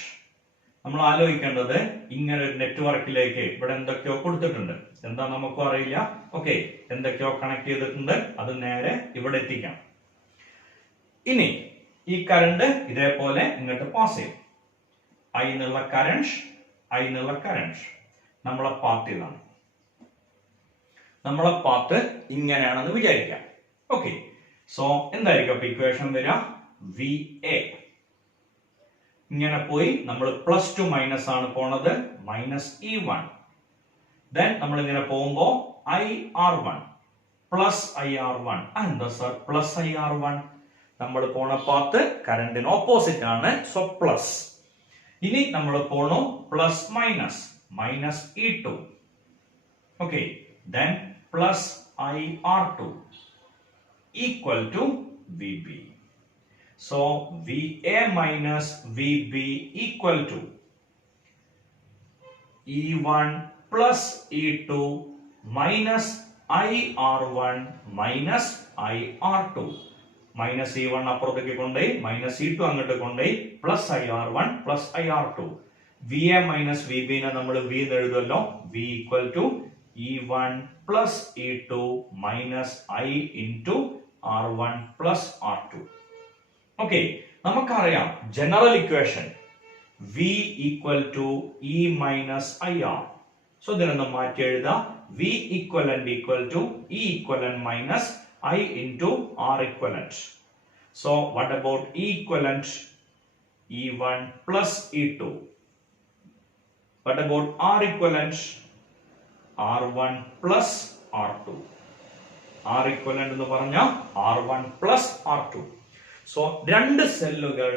നമ്മൾ ആലോചിക്കേണ്ടത് ഇങ്ങനെ ഒരു നെറ്റ്വർക്കിലേക്ക് ഇവിടെ എന്തൊക്കെയോ കൊടുത്തിട്ടുണ്ട്, എന്താ നമുക്കും അറിയില്ല. ഓക്കെ, എന്തൊക്കെയോ കണക്ട് ചെയ്തിട്ടുണ്ട്, അത് നേരെ ഇവിടെ എത്തിക്കാം. ഇനി ഈ കറണ്ട് ഇതേപോലെ ഇങ്ങോട്ട് പാസ് ചെയ്യും. I എന്നുള്ള കറന്റ് നമ്മളെ പാത്ത് ഇതാണ്. നമ്മളെ പാത്ത് ഇങ്ങനെയാണെന്ന് വിചാരിക്കാം. ഓക്കെ, സോ എന്തായിരിക്കും അപ്പൊ ഇക്വേഷൻ വരിക? VA ഇങ്ങനെ പോയി നമ്മൾ പ്ലസ് ടു മൈനസ് ആണ് പോണത്, മൈനസ് E1. ദെൻ നമ്മൾ ഇങ്ങനെ പോകുമ്പോ IR1 പ്ലസ് IR1. എന്താ സർ പ്ലസ് IR1? നമ്മൾ പോണ പാത്ത് കറന്റിന് ഓപ്പോസിറ്റ് ആണ്, സോ പ്ലസ്. ഇനി നമ്മൾ പോണു plus minus minus E2. Okay, then plus IR2 equal to VB. So VA minus VB equal to E1 plus E2 minus IR1 minus IR2. Minus E1 അപ്പുറത്തേക്ക് കൊണ്ടുപോയി, minus E2 അങ്ങോട്ട് കൊണ്ടുപോയി, plus IR1 plus IR2. VA minus VB നെ നമ്മൾ V എന്ന് എഴുതുമല്ലോ. V equal to E1 plus E2 minus I into R1 plus R2. Okay, നമുക്കറിയാം general equation V equal to E minus IR. So ഇതിനൊന്ന് മാറ്റി എഴുതാം. V equivalent equal to E equivalent minus I into R equivalent. So what about E equivalent? E1 plus E2. What about R equivalent? R1 plus R2. R equivalent എന്ന് പറഞ്ഞാൽ R1 plus R2. So രണ്ട് സെല്ലുകൾ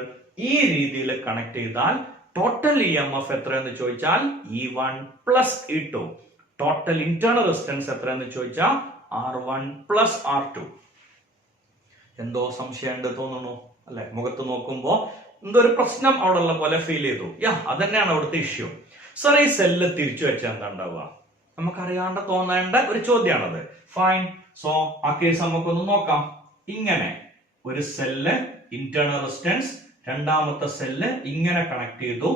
ഈ രീതിയിൽ connect ചെയ്താൽ total EMF എത്രയെന്ന് ചോദിച്ചാൽ E1 plus E2. Total internal resistance എത്രയെന്ന് ചോദിച്ചാൽ R1 plus R2. എന്തോ സംശയം ഉണ്ട് തോന്നുന്നു അല്ലെ? മുഖത്ത് നോക്കുമ്പോ എന്തോ ഒരു പ്രശ്നം അവിടെ ഉള്ള പോലെ ഫീൽ ചെയ്തു. അതന്നെയാണ് അവിടുത്തെ ഇഷ്യൂ. സർ ഈ സെല്ല് തിരിച്ചു വെച്ചാൽ എന്താ ഉണ്ടാവുക? നമുക്കറിയാണ്ട് തോന്നേണ്ട ഒരു ചോദ്യമാണത്. ഫൈൻ, സോ ആ കേസ് നമുക്കൊന്ന് നോക്കാം. ഇങ്ങനെ ഒരു സെല്ല് ഇന്റേണൽ റെസിസ്റ്റൻസ്, രണ്ടാമത്തെ സെല്ല് ഇങ്ങനെ കണക്ട് ചെയ്തു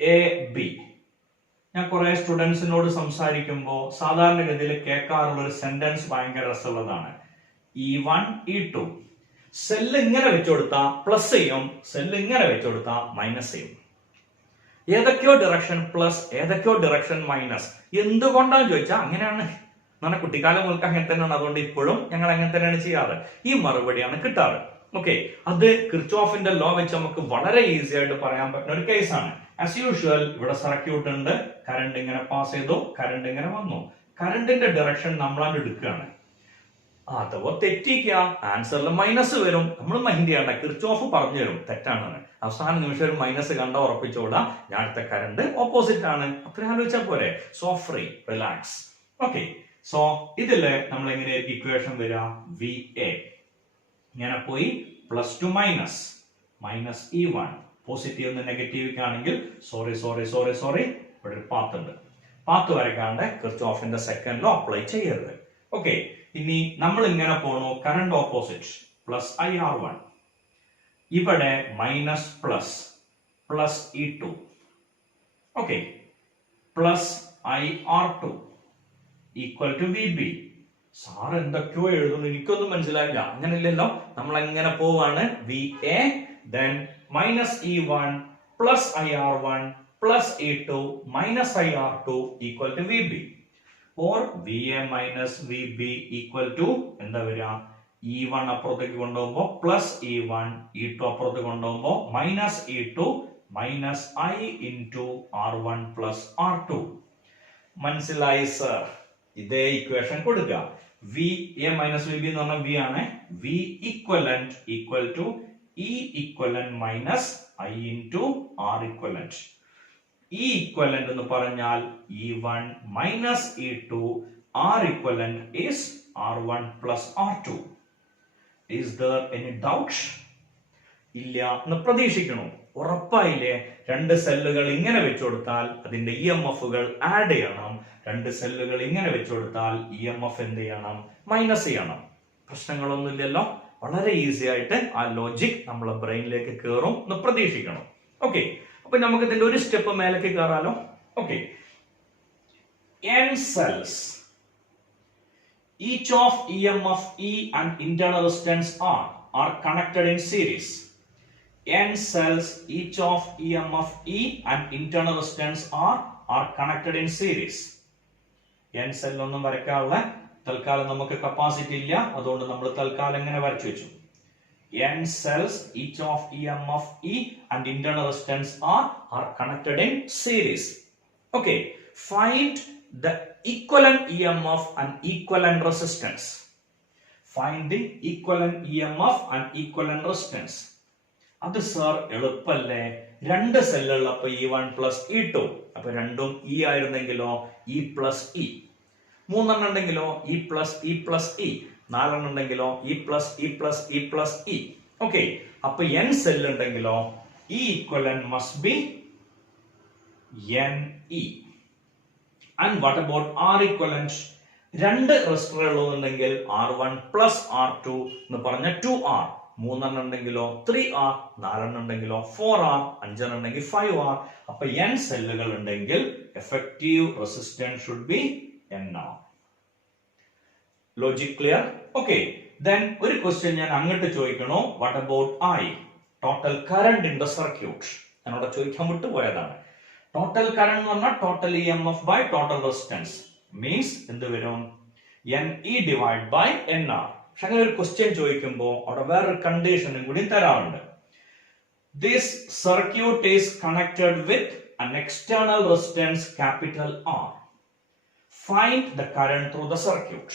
AB. ഞാൻ കുറെ സ്റ്റുഡൻസിനോട് സംസാരിക്കുമ്പോൾ സാധാരണഗതിയിൽ കേൾക്കാറുള്ള ഒരു സെന്റൻസ് ഭയങ്കര രസമുള്ളതാണ്. E1 E2 സെല്ല് ഇങ്ങനെ വെച്ചുകൊടുത്താ പ്ലസ് ചെയ്യും, സെല്ല് ഇങ്ങനെ വെച്ചുകൊടുത്താ മൈനസ് ചെയ്യും. ഏതൊക്കെയോ ഡിറക്ഷൻ പ്ലസ്, ഏതൊക്കെയോ ഡിറക്ഷൻ മൈനസ്. എന്തുകൊണ്ടാന്ന് ചോദിച്ചാൽ അങ്ങനെയാണ്. നമ്മുടെ കുട്ടിക്കാലം മുതൽക്ക് അങ്ങനെ തന്നെയാണ്. അതുകൊണ്ട് ഇപ്പോഴും ഞങ്ങൾ അങ്ങനെ തന്നെയാണ് ചെയ്യാറ്. ഈ മറുപടിയാണ് കിട്ടാറ്. ഓക്കെ, അത് കിർച്ചോഫിന്റെ ലോ വെച്ച് നമുക്ക് വളരെ ഈസി ആയിട്ട് പറയാൻ പറ്റുന്ന ഒരു കേസാണ്. ആസ് യൂഷ്വൽ ഇവിടെ സർക്യൂട്ട് ഉണ്ട്, കറണ്ട് ഇങ്ങനെ പാസ് ചെയ്തു, കറണ്ട് ഇങ്ങനെ വന്നു. കറണ്ടിന്റെ ഡയറക്ഷൻ നമ്മളാണ്ട് എടുക്കുകയാണ്. അഥവാ തെറ്റിക്കുക, ആൻസറിൽ മൈനസ് വരും. നമ്മൾ മൈൻഡ് ചെയ്യണ്ട, കിർച്ചോഫ് പറഞ്ഞു തരും തെറ്റാണെന്ന്. അവസാന നിമിഷം ഒരു മൈനസ് കണ്ട ഉറപ്പിച്ചോടാ, ഞാനത്തെ കറണ്ട് ഓപ്പോസിറ്റ് ആണ്. അത്ര ആലോചിച്ചാൽ പോരെ. So free, relax. Okay, so ഇതില് നമ്മൾ എങ്ങനെയായിരിക്കും ഇക്വേഷൻ വരിക? VA ഇങ്ങനെ പോയി plus to minus minus E1. Positive negative ആണെങ്കിൽ സോറി ഇവിടെ ഒരു പാത്ത് ഉണ്ട്. പാത്ത് വരയ്ക്കാണ്ട് കിർച്ചോഫിന്റെ സെക്കൻഡ് ലോ അപ്ലൈ ചെയ്യരുത്. ഓക്കെ, ഇനി നമ്മൾ ഇങ്ങനെ പോണു, കറണ്ട് ഓപ്പോസിറ്റ് പ്ലസ് IR1. ഇവിടെ minus plus plus E2. Okay, plus IR2 equal to VB. Sir എന്തൊക്കെയോ എഴുതുന്നു, എനിക്കൊന്നും മനസ്സിലായില്ല. അങ്ങനെ ഇല്ലല്ലോ, നമ്മൾ എങ്ങനെ പോവാണ്? VA then minus E1 plus IR1 plus E2 minus IR2 equal to VB. or VA minus VB equal to എന്താ വരിക? E1 അപ്പുറത്തേക്ക് കൊണ്ടുപോകുമ്പോ പ്ലസ് E1, E2 അപ്പുറത്തേക്ക് കൊണ്ടുപോകുമ്പോ minus E2 minus I into R1 plus R2. മനസ്സിലായി sir. ഇതേ equation കൊടുക്കുക. V A minus V B എന്ന് പറഞ്ഞാൽ വി ആണ്. V equivalent equal to E equivalent minus I into R equivalent. E equivalent എന്ന് പറഞ്ഞാൽ E1 minus E2, R equivalent is R1 plus R2. Is there any doubt? ഇല്ല എന്ന് പ്രതീക്ഷിക്കണം. ഉറപ്പായില്ലേ? രണ്ട് സെല്ലുകൾ ഇങ്ങനെ വെച്ചു കൊടുത്താൽ അതിന്റെ EMFകൾ ആഡ് ചെയ്യണം. രണ്ട് സെല്ലുകൾ ഇങ്ങനെ വെച്ചു കൊടുത്താൽ EMF എന്ത് ചെയ്യണം? മൈനസ് ചെയ്യണം. പ്രശ്നങ്ങളൊന്നുമില്ലല്ലോ. വളരെ ഈസി ആയിട്ട് ആ ലോജിക് നമ്മളെ ബ്രെയിനിലേക്ക് കയറും എന്ന് പ്രതീക്ഷിക്കണം. ഓക്കെ, അപ്പൊ നമുക്ക് ഇതിന്റെ ഒരു സ്റ്റെപ്പ് മേലേക്ക് കയറാലോ. Okay, n cells, each of EMF E and internal resistance R are connected in series. N cells, each of EMF E and internal resistance R are connected in series. N cell ഒന്നും വരയ്ക്കാനുള്ള തൽക്കാലം നമുക്ക് capacity ഇല്ല, അതുകൊണ്ട് നമ്മൾ തൽക്കാലം എങ്ങനെ വരച്ചു വെച്ചു? N cells, each of EMF E and internal resistance R are connected in series. Okay, find the equivalent EMF and equivalent resistance. Find the equivalent EMF and equivalent resistance. അത് സർ എളുപ്പല്ലേ? രണ്ട് സെല്ലുള്ളപ്പോ E1 plus E2, അപ്പൊ രണ്ടും E ആയിരുന്നെങ്കിലോ E plus E. മൂന്നെണ്ണം ഉണ്ടെങ്കിലോ E plus E plus E. നാലെണ്ണം ഉണ്ടെങ്കിലോ E plus E plus E plus E. Okay, അപ്പൊ n cell ഉണ്ടെങ്കിലോ E equivalent must be NE. And what about R equivalent? രണ്ട് റെസിസ്റ്ററുകൾ ഉണ്ടെങ്കിൽ R1 പ്ലസ് R2 എന്ന് പറഞ്ഞ 2R. മൂന്നെണ്ണം ഉണ്ടെങ്കിലോ 3R. നാലെണ്ണം ഉണ്ടെങ്കിലോ 4R. അഞ്ചെണ്ണം ഉണ്ടെങ്കിൽ 5R. അപ്പൊ n സെല്ലുകൾ ഉണ്ടെങ്കിൽ effective resistance should be NR. Logic clear? Okay, then ഒരു ക്വസ്റ്റ്യൻ ഞാൻ അങ്ങോട്ട് ചോദിക്കണോ. What about I? Total current in the circuit. ഞാൻ അവിടെ ചോദിക്കാൻ വിട്ടുപോയതാണ്. ടോട്ടൽ കറന്റ് എന്ന് പറഞ്ഞാൽ total EMF by total resistance means എന്ത് വരും? NE divide by NR. പക്ഷെ അങ്ങനെ ഒരു ക്വസ്റ്റ്യൻ ചോദിക്കുമ്പോൾ അവിടെ വേറൊരു കണ്ടീഷനും കൂടി തരാറുണ്ട്. This circuit is connected with an external resistance capital R. Find the current through the circuit.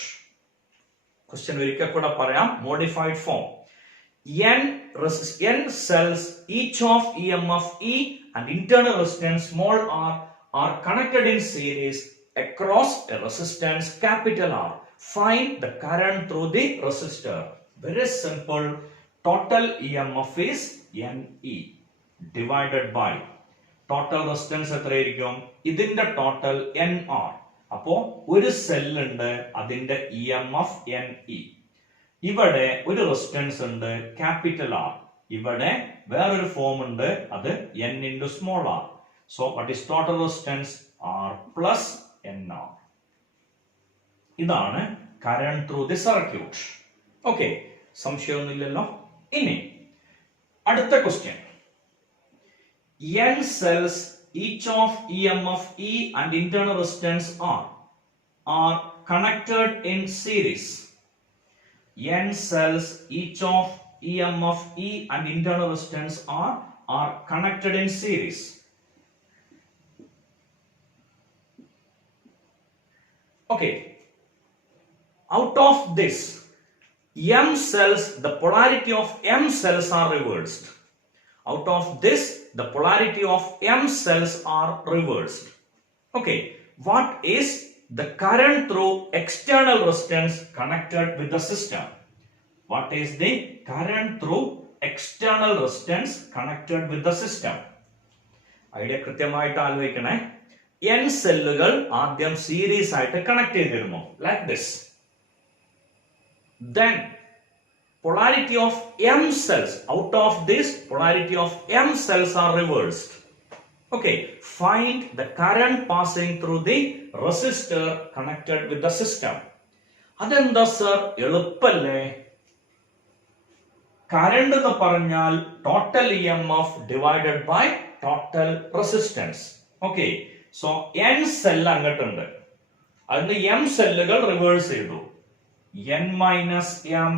Question ഒരിക്കൽ കൂടെ പറയാം, modified form. N cells, each of EMF E and internal resistance small r are connected in series across a resistance capital R. Find the current through the resistor. Very simple. Total EMF is NE divided by total resistance എത്രയായിരിക്കും? ഇതിന്റെ total NR. അപ്പോ ഒരു cell ഉണ്ട്, അതിന്റെ EMF NE. ഇവിടെ ഒരു resistance ഉണ്ട്, capital R. ഇവിടെ വേറൊരു ഫോം ഉണ്ട്, അത് N into small r. So what is total resistance? R plus NR. ഇതാണ് current through the circuit. Okay, സംശയമൊന്നുമില്ലല്ലോ. ഇനി അടുത്ത question. N cells, each of EMF E and internal resistance R are connected in series. N cells, each of EMF E and internal resistance R are connected in series. Okay, out of this M cells, the polarity of M cells are reversed. Out of this, the polarity of M cells are reversed. Okay, what is the current through external resistance connected with the system? What is the current through external resistance connected with the system? Idea കൃത്യമായിട്ട് ആലോചിക്കണേ. N സെല്ലുകൾ ആദ്യം series ആയിട്ട് connect ചെയ്തിരുന്നു, like this. Then polarity of M cells, out of this polarity of M cells are reversed. Okay, find the current passing through the resistor connected with the system. അതെന്താ sir? എളുപ്പല്ലേ? Current എന്ന് പറഞ്ഞാൽ total EMF divided by total resistance. Okay, so N cell അങ്ങോട്ടുണ്ട്, അതിന് M സെല്ലുകൾ reverse ചെയ്തു. N minus M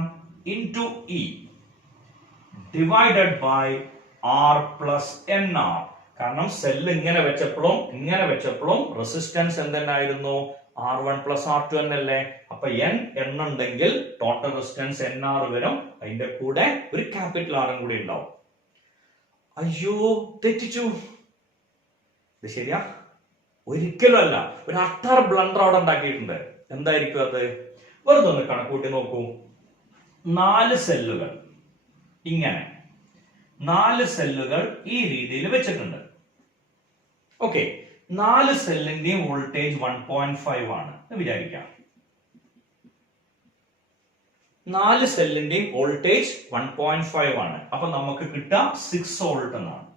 into E divided by R plus NR. കാരണം cell ഇങ്ങനെ വെച്ചപ്പോഴും റെസിസ്റ്റൻസ് എന്തെന്നായിരുന്നു R1 + R2 എന്നല്ലേ. അപ്പൊ n എണ്ണുണ്ടെങ്കിൽ ടോട്ടൽ റെസിസ്റ്റൻസ് NR വരും. അതിന്റെ കൂടെ ഒരു ക്യാപിറ്റൽ R കൂടി ഉണ്ടാവും. അയ്യോ തെറ്റിച്ചു. ഇത് ശരിയാ? ഒരിക്കലും അല്ല. ഒരു അട്ടർ ബ്ലണ്ടർ അവിടെ ഉണ്ടാക്കിയിട്ടുണ്ട്. എന്തായിരിക്കും അത്? വെറുതെ ഒന്ന് കണക്കൂട്ടി നോക്കൂ. 4 സെല്ലുകൾ ഇങ്ങനെ 4 സെല്ലുകൾ ഈ രീതിയിൽ വെച്ചിട്ടുണ്ട്. ഓക്കെ, 4 സെല്ലിന്റെയും വോൾട്ടേജ് 1.5 ആണ് എന്ന് വിചാരിക്കാം. 4 സെല്ലിന്റെയും വോൾട്ടേജ് 1.5 ആണ്. അപ്പൊ നമുക്ക് കിട്ടുക 6 വോൾട്ട് എന്നാണ്.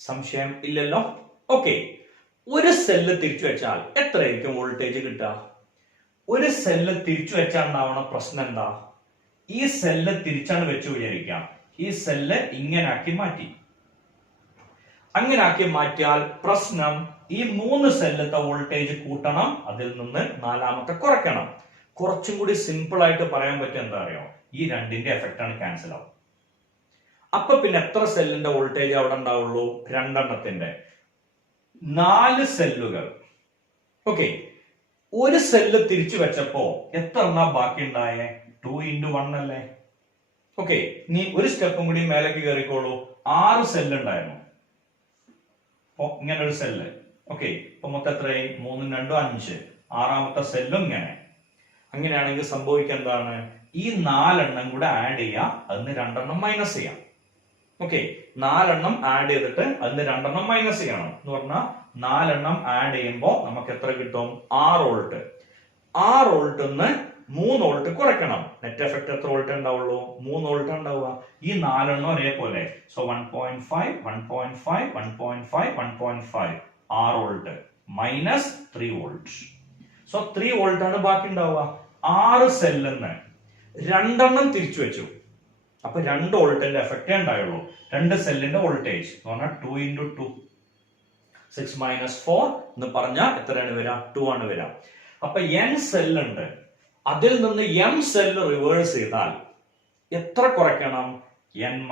സംശയം ഇല്ലല്ലോ? ഓക്കെ, ഒരു സെല്ല് തിരിച്ചു വെച്ചാൽ എത്രയായിരിക്കും വോൾട്ടേജ് കിട്ടുക? ഒരു സെല്ല് തിരിച്ചു വെച്ചാൽ ഉണ്ടാവണ പ്രശ്നം എന്താ? ഈ സെല്ല് തിരിച്ചാണ് വെച്ചു വിചാരിക്കാം. ഈ സെല്ല് ഇങ്ങനെ ആക്കി മാറ്റി. അങ്ങനെ ആക്കി മാറ്റിയാൽ പ്രശ്നം ഈ 3 സെല്ലത്തെ വോൾട്ടേജ് കൂട്ടണം, അതിൽ നിന്ന് 4ാമത്തെ കുറയ്ക്കണം. കുറച്ചും കൂടി സിമ്പിൾ ആയിട്ട് പറയാൻ പറ്റും. എന്താ അറിയോ? ഈ രണ്ടിന്റെ എഫക്റ്റ് ആണ് ക്യാൻസൽ ആവും. അപ്പൊ പിന്നെ എത്ര സെല്ലിന്റെ വോൾട്ടേജ് അവിടെ ഉണ്ടാവുള്ളൂ? 2 എണ്ണത്തിന്റെ. 4 സെല്ലുകൾ. ഓക്കെ, ഒരു സെല്ല് തിരിച്ചു വെച്ചപ്പോ എത്ര എണ്ണ ബാക്കി ഉണ്ടായേ? 2 × 1 അല്ലേ? ഓക്കെ, ഇനി ഒരു സ്റ്റെപ്പും കൂടി മേലേക്ക് കയറിക്കോളൂ. 6 സെല്ല് ഉണ്ടായിരുന്നു. അപ്പൊ ഇങ്ങനെ ഒരു സെല്ല്. ഓക്കെ, ഇപ്പൊ മൊത്തം എത്രയായി? 3 × 2 5. 6ാമത്തെ സെല്ലും ഇങ്ങനെ. അങ്ങനെയാണെങ്കിൽ സംഭവിക്കുക എന്താണ്? ഈ 4 എണ്ണം കൂടെ ആഡ് ചെയ്യാം, അതിന് 2 എണ്ണം മൈനസ് ചെയ്യാം. ഓക്കെ, 4 എണ്ണം ആഡ് ചെയ്തിട്ട് അതിന് 2 എണ്ണം മൈനസ് ചെയ്യണം. എന്ന് പറഞ്ഞാൽ 4 എണ്ണം ആഡ് ചെയ്യുമ്പോൾ നമുക്ക് എത്ര കിട്ടും? 6 വോൾട്ട്. 6 വോൾട്ട് 3 വോൾട്ട് കുറയ്ക്കണം. നെറ്റ് എഫക്ട് എത്ര വോൾട്ട് ഉണ്ടാവുള്ളൂ? 3 വോൾട്ട് ഉണ്ടാവുക. ഈ 4 എണ്ണം ഒരേപോലെ. So 1.5 1.5 1.5 1.5 6 volt minus 3 volt. So 3 volt ആണ് ബാക്കി ഉണ്ടാവുക. 6 സെല്ലിന്ന് 2 എണ്ണം തിരിച്ചു വെച്ചു. അപ്പൊ 2 വോൾട്ടിന്റെ എഫക്റ്റേ ഉണ്ടായുള്ളൂ. 2 സെല്ലിന്റെ വോൾട്ടേജ് എന്ന് പറഞ്ഞാൽ 2 × 2 6 - 4 എന്ന് പറഞ്ഞാൽ എത്രയാണ് വരിക? 2 ആണ് വരിക. അപ്പൊ n സെല്ലുണ്ട്, അതിൽ നിന്ന് m സെല്ല് റിവേഴ്സ് ചെയ്താൽ എത്ര കുറയ്ക്കണം? n -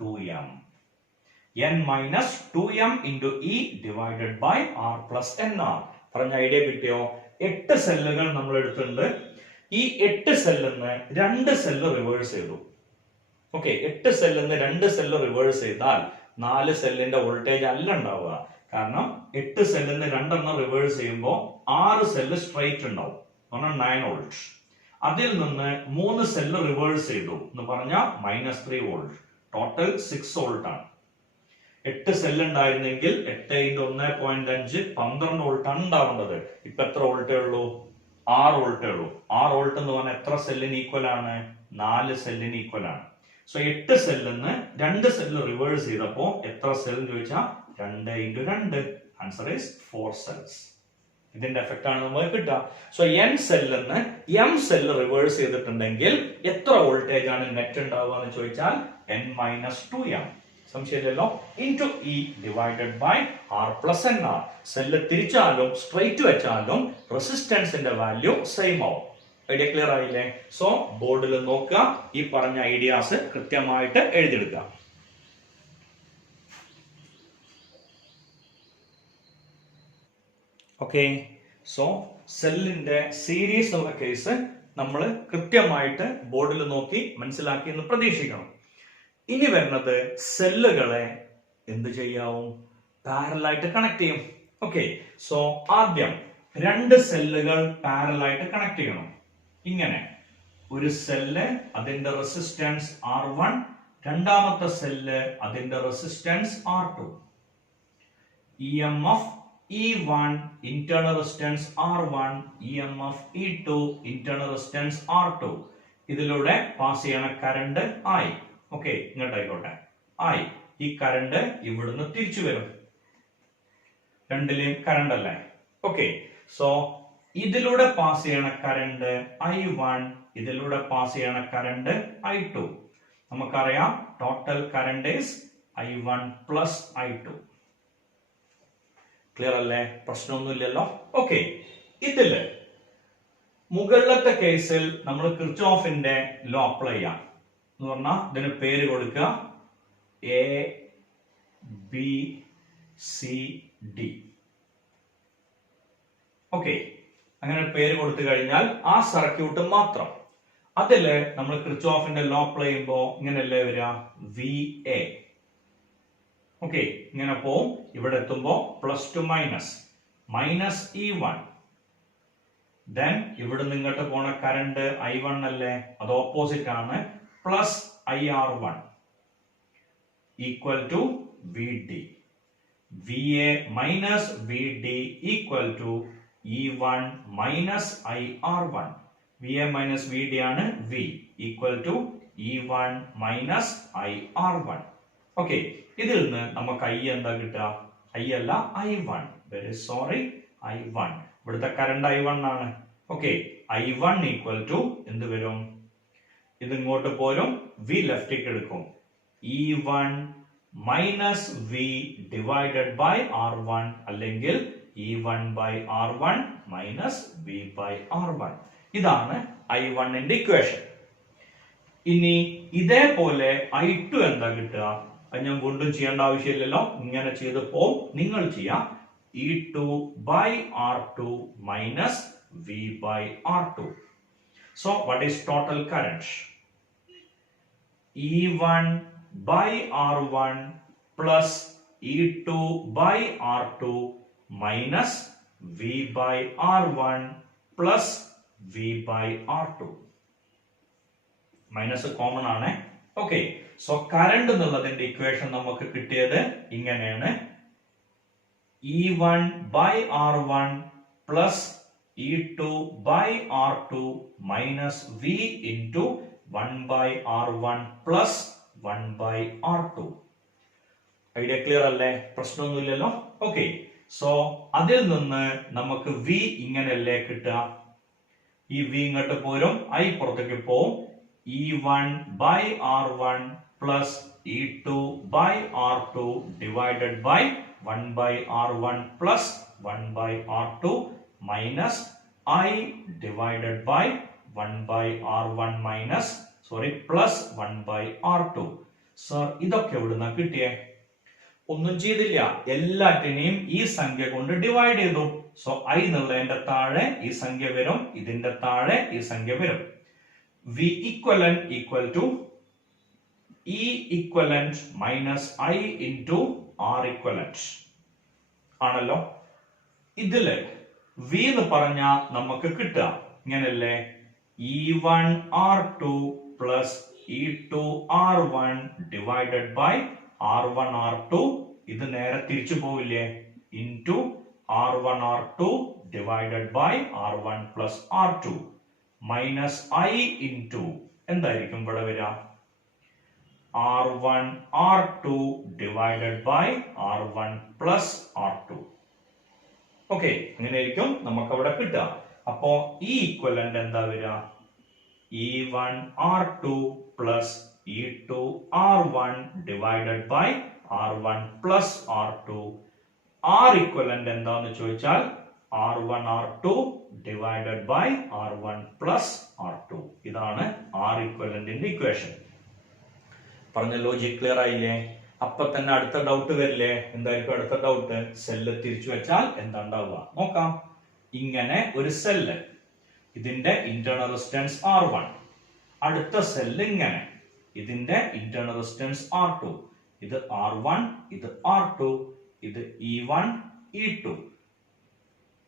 2m. n - 2m × E divided by R + nR. പറഞ്ഞ ഐഡിയ കിട്ടിയോ? 8 സെല്ലുകൾ നമ്മൾ എടുത്തിട്ടുണ്ട്. ഈ 8 സെല്ലിന്ന് 2 സെല്ല് റിവേഴ്സ് ചെയ്തു. ഓക്കെ, 8 സെല്ലിന്ന് 2 സെല്ല് റിവേഴ്സ് ചെയ്താൽ 4 സെല്ലിന്റെ വോൾട്ടേജ് അല്ല ഉണ്ടാവുക. കാരണം 8 സെല്ലിന്ന് 2 എണ്ണം റിവേഴ്സ് ചെയ്യുമ്പോൾ 6 സെല്ല് സ്ട്രൈറ്റ് ഉണ്ടാവും. 9 വോൾട്ട്. അതിൽ നിന്ന് 3 സെല്ല് റിവേഴ്സ് ചെയ്തു എന്ന് പറഞ്ഞാൽ -3 വോൾട്ട്. ടോട്ടൽ 6 വോൾട്ട് ആണ്. 8 സെല്ല് ഉണ്ടായിരുന്നെങ്കിൽ 8 × 1.5 12 വോൾട്ട് ആണ് ഉണ്ടാവേണ്ടത്. ഇപ്പൊ എത്ര വോൾട്ടേ ഉള്ളൂ? 6 വോൾട്ടേ ഉള്ളൂ. 6 വോൾട്ട് എന്ന് പറഞ്ഞാൽ എത്ര സെല്ലിന് ഈക്വൽ ആണ്? 4 സെല്ലിന് ഈക്വൽ ആണ്. സോ 8 സെല്ലിന്ന് 2 സെല്ല് റിവേഴ്സ് ചെയ്തപ്പോ എത്ര സെൽ ചോദിച്ചാൽ 2 × 2. Answer is 4 cells. ഇതിന്റെ എഫക്റ്റ് ആണ് നമുക്ക് കിട്ടുക. സോ n സെല്ലിന്ന് m സെല്ല് റിവേഴ്സ് ചെയ്തിട്ടുണ്ടെങ്കിൽ എത്ര വോൾട്ടേജ് ആണ് നെറ്റ് ഉണ്ടാവുക എന്ന് ചോദിച്ചാൽ n - 2m. സംശയമില്ലല്ലോ? Into E divided by R + nR. സെല്ല് തിരിച്ചാലും സ്ട്രൈറ്റ് വെച്ചാലും റെസിസ്റ്റൻസിന്റെ വാല്യൂ സെയിം ആവും. ഐഡിയ ക്ലിയർ ആയില്ലേ? സോ ബോർഡിൽ നോക്കുക, ഈ പറഞ്ഞ ഐഡിയാസ് കൃത്യമായിട്ട് എഴുതിയെടുക്കുക. ഓക്കെ, സോ സെല്ലിന്റെ സീരീസ് ഉള്ള കേസ് നമ്മൾ കൃത്യമായിട്ട് ബോർഡിൽ നോക്കി മനസ്സിലാക്കി എന്ന് പ്രതീക്ഷിക്കണം. ഇനി വരുന്നത് സെല്ലുകളെ എന്ത് ചെയ്യാവും? പാരലായിട്ട് കണക്ട് ചെയ്യും. ഓക്കെ, സോ ആദ്യം 2 സെല്ലുകൾ പാരലായിട്ട് കണക്ട് ചെയ്യണം. ഇങ്ങനെ ഒരു സെല്ല്, അതിന്റെ റെസിസ്റ്റൻസ് R1, രണ്ടാമത്തെ സെല്ല്, അതിന്റെ resistance R2. EMF E1 internal resistance R1, EMF E2 internal resistance R2. ഇതിലൂടെ പാസ് ചെയ്യണ കറണ്ട് I. ഓക്കെ, ഇങ്ങോട്ടായിക്കോട്ടെ I. ഈ കറണ്ട് ഇവിടുന്ന് തിരിച്ചു വരും. രണ്ടിലെയും കറണ്ട് അല്ലേ? ഓക്കെ, സോ ഇതിലൂടെ പാസ് ചെയ്യണ കറണ്ട് I1, ഇതിലൂടെ പാസ് ചെയ്യണ കറണ്ട് I2. നമുക്കറിയാം total current is I1 + I2. Clear അല്ലേ? പ്രശ്നമൊന്നുമില്ലല്ലോ? ഓക്കെ, ഇതില് മുകളിലത്തെ കേസിൽ നമ്മൾ കിർച്ചോഫിന്റെ ലോ അപ്ലൈ ചെയ്യാം. എന്ന് പറഞ്ഞാൽ ഇതിന് പേര് കൊടുക്കുക A B C D. Okay, അങ്ങനെ പേര് കൊടുത്തു കഴിഞ്ഞാൽ ആ സർക്യൂട്ട് മാത്രം അതില് നമ്മൾ കിർച്ചോഫിന്റെ ലോ അപ്ലൈ ചെയ്യുമ്പോൾ ഇങ്ങനെയല്ലേ വരിക, വി എ. ഓക്കെ, ഇങ്ങനെ പോവും. ഇവിടെ എത്തുമ്പോ plus to minus E1. Then ഇവിടെ നിങ്ങോട്ട് പോണ കറണ്ട് I1 അല്ലേ, അത് ഓപ്പോസിറ്റ് ആണ്, plus IR1 equal to VD. VA minus VD equal to E1 minus IR1. VA minus VD ആണ് V equal to E1 minus IR1. Okay, ഇതിൽ നിന്ന് നമുക്ക് I എന്താ കിട്ടുക, I അല്ല I1, വെരി സോറി, I1. ഇവിടുത്തെ കറണ്ട് I1 ആണ്. Okay, I1 equal to എന്ത് വരും, ഇത് ഇങ്ങോട്ട് പോരും, V ലെഫ്റ്റിലേക്ക് എടുക്കും, E1 minus V divided by R1 അല്ലെങ്കിൽ E1 by R1 minus V by R1. ഇതാണ് I1 ന്റെ ഇക്വേഷൻ. ഇനി ഇതേപോലെ I2 എന്താ കിട്ടുക, അത് ഞാൻ വീണ്ടും ചെയ്യേണ്ട ആവശ്യമില്ലല്ലോ, ഇങ്ങനെ ചെയ്തപ്പോ നിങ്ങൾ ചെയ്യാം, E2 by R2 minus V by R2. So what is total current? E1 by R1 plus E2 by R2 minus V by R1 plus V by R2. Minus common ആണ്. Okay, so current എന്നുള്ളതിന്റെ equation നമുക്ക് കിട്ടിയത് ഇങ്ങനെയാണ്, E1 by R1 plus E2 by R2 minus V into 1 by R1 plus 1 by R2. Idea clear അല്ലേ, പ്രശ്നമൊന്നുമില്ലല്ലോ. Okay, so അതിൽ നിന്ന് നമുക്ക് V ഇങ്ങനെയല്ലേ കിട്ടുക, ഈ V ഇങ്ങോട്ട് പോരും, I പുറത്തേക്ക് പോവും, E1 by R1 plus E2 by R2 divided by 1 by R1 plus 1 by R2 minus I divided by 1 by R1 minus plus 1 by R2. Sir ഇതൊക്കെ എവിടുന്ന കിട്ടിയേ, ഒന്നും ചെയ്തില്ല, എല്ലാറ്റിനെയും ഈ സംഖ്യ കൊണ്ട് ഡിവൈഡ് ചെയ്തു. സോ I എന്നുള്ളതിന്റെ താഴെ ഈ സംഖ്യ വരും, ഇതിന്റെ താഴെ ഈ സംഖ്യ വരും. V equivalent equal to E equivalent minus I into R equivalent ആണല്ലോ. ഇതില് V എന്ന് പറഞ്ഞാൽ നമുക്ക് കിട്ടുക ഇങ്ങനല്ലേ, E1 R2 plus E2 R1 divided by R1 R2, ഇത് നേരെ തിരിച്ചു പോവില്ലേ, into R1 R2 divided by R1 plus R2 minus I into എന്തായിരിക്കും ഇവിടെ വരിക, R1 R2 divided by R1 plus R2. Okay, അങ്ങനെയായിരിക്കും നമുക്ക് അവിടെ കിട്ടുക. അപ്പോ ഈ ഈക്വലന്റ് എന്താ വരിക, E1 R2 plus E2 R1 divided by R1 plus R2. R equivalent എന്താന്ന് ചോദിച്ചാൽ R1 R2 divided by R1 plus R2. ഇതാണ് R equivalentന്റെ ഇക്വേഷൻ. പറഞ്ഞ ലോജിക് ക്ലിയർ ആയില്ലേ? അപ്പൊ തന്നെ അടുത്ത ഡൗട്ട് വരില്ലേ, എന്തായിരിക്കും അടുത്ത ഡൗട്ട്, സെല്ല് തിരിച്ചു വെച്ചാൽ എന്താ ഉണ്ടാവുക നോക്കാം. ഇങ്ങനെ ഒരു സെല്ല്, ഇതിന്റെ ഇന്റേണൽ റെസിസ്റ്റൻസ് R1, അടുത്ത സെല്ല് ഇങ്ങനെ, ഇതിന്റെ ഇന്റേണൽ റെസിസ്റ്റൻസ് R2, ഇത് R1, ഇത് R2, ഇത് E1 E2.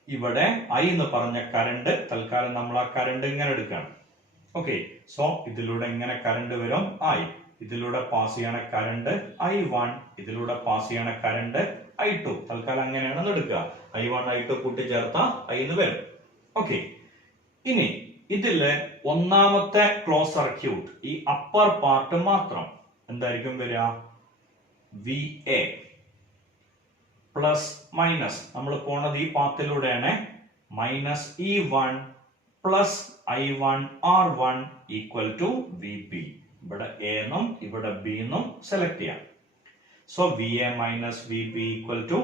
ഇവിടെ I എന്ന് പറഞ്ഞ കറണ്ട്, തൽക്കാലം നമ്മൾ ആ കറണ്ട് ഇങ്ങനെ എടുക്കണം. ഓക്കെ, സോ ഇതിലൂടെ ഇങ്ങനെ കറണ്ട് വരും I, ഇതിലൂടെ പാസ് ചെയ്യണ കറണ്ട് I1, ഇതിലൂടെ പാസ് ചെയ്യണ കറണ്ട് I2. തൽക്കാലം അങ്ങനെയാണ് എടുക്കുക, I1 I2 കൂട്ടിച്ചേർത്ത I എന്ന് വരും. ഓക്കെ, ഇനി ഇതില് ഒന്നാമത്തെ ക്ലോസ് സർക്യൂട്ട്, ഈ അപ്പർ പാർട്ട് മാത്രം എന്തായിരിക്കും വരിക, VA പ്ലസ് മൈനസ്, നമ്മൾ പോണത് ഈ പാത്തിലൂടെയാണ്, minus E1 plus I1 R1 equal to VB. ഇവിടെ A എന്നും ഇവിടെ B എന്നും സെലക്ട് ചെയ്യാം. So VA minus VB equal to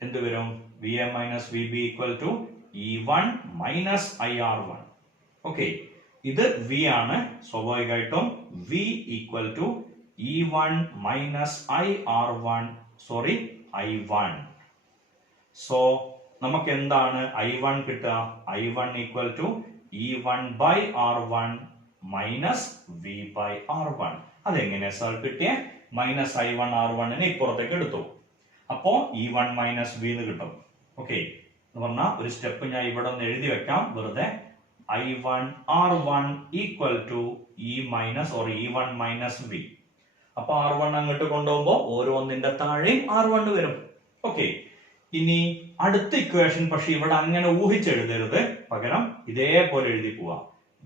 എന്ത് വരും, VA minus VB equal to E1 minus IR1. Okay, ഇത് V ആണ്, സ്വാഭാവികമായിട്ടും V equal to E1 minus IR1 sorry I1. So നമുക്ക് എന്താണ് I1 കിട്ടുക? I1 equal to E1 by R1 minus V by R1. അതെങ്ങനെ sir കിട്ടിയ? Minus I1 R1 ഇപ്പുറത്തേക്ക് എടുത്തു. അപ്പോ E1 മൈനസ് V എന്ന് കിട്ടും. ഓക്കെ എന്ന് പറഞ്ഞാൽ ഒരു സ്റ്റെപ്പ് ഞാൻ ഇവിടെ ഒന്ന് എഴുതി വെക്കാം വെറുതെ. I1 R1 equal to E minus or E1 minus V. അപ്പൊ R1 അങ്ങോട്ട് കൊണ്ടുപോകുമ്പോൾ ഓരോന്നിന്റെ താഴെയും R1 വരും. ഓക്കെ ഇനി അടുത്ത ഇക്വേഷൻ പക്ഷെ ഇവിടെ അങ്ങനെ ഊഹിച്ചെഴുതരുത്, പകരം ഇതേപോലെ എഴുതി പോവാ.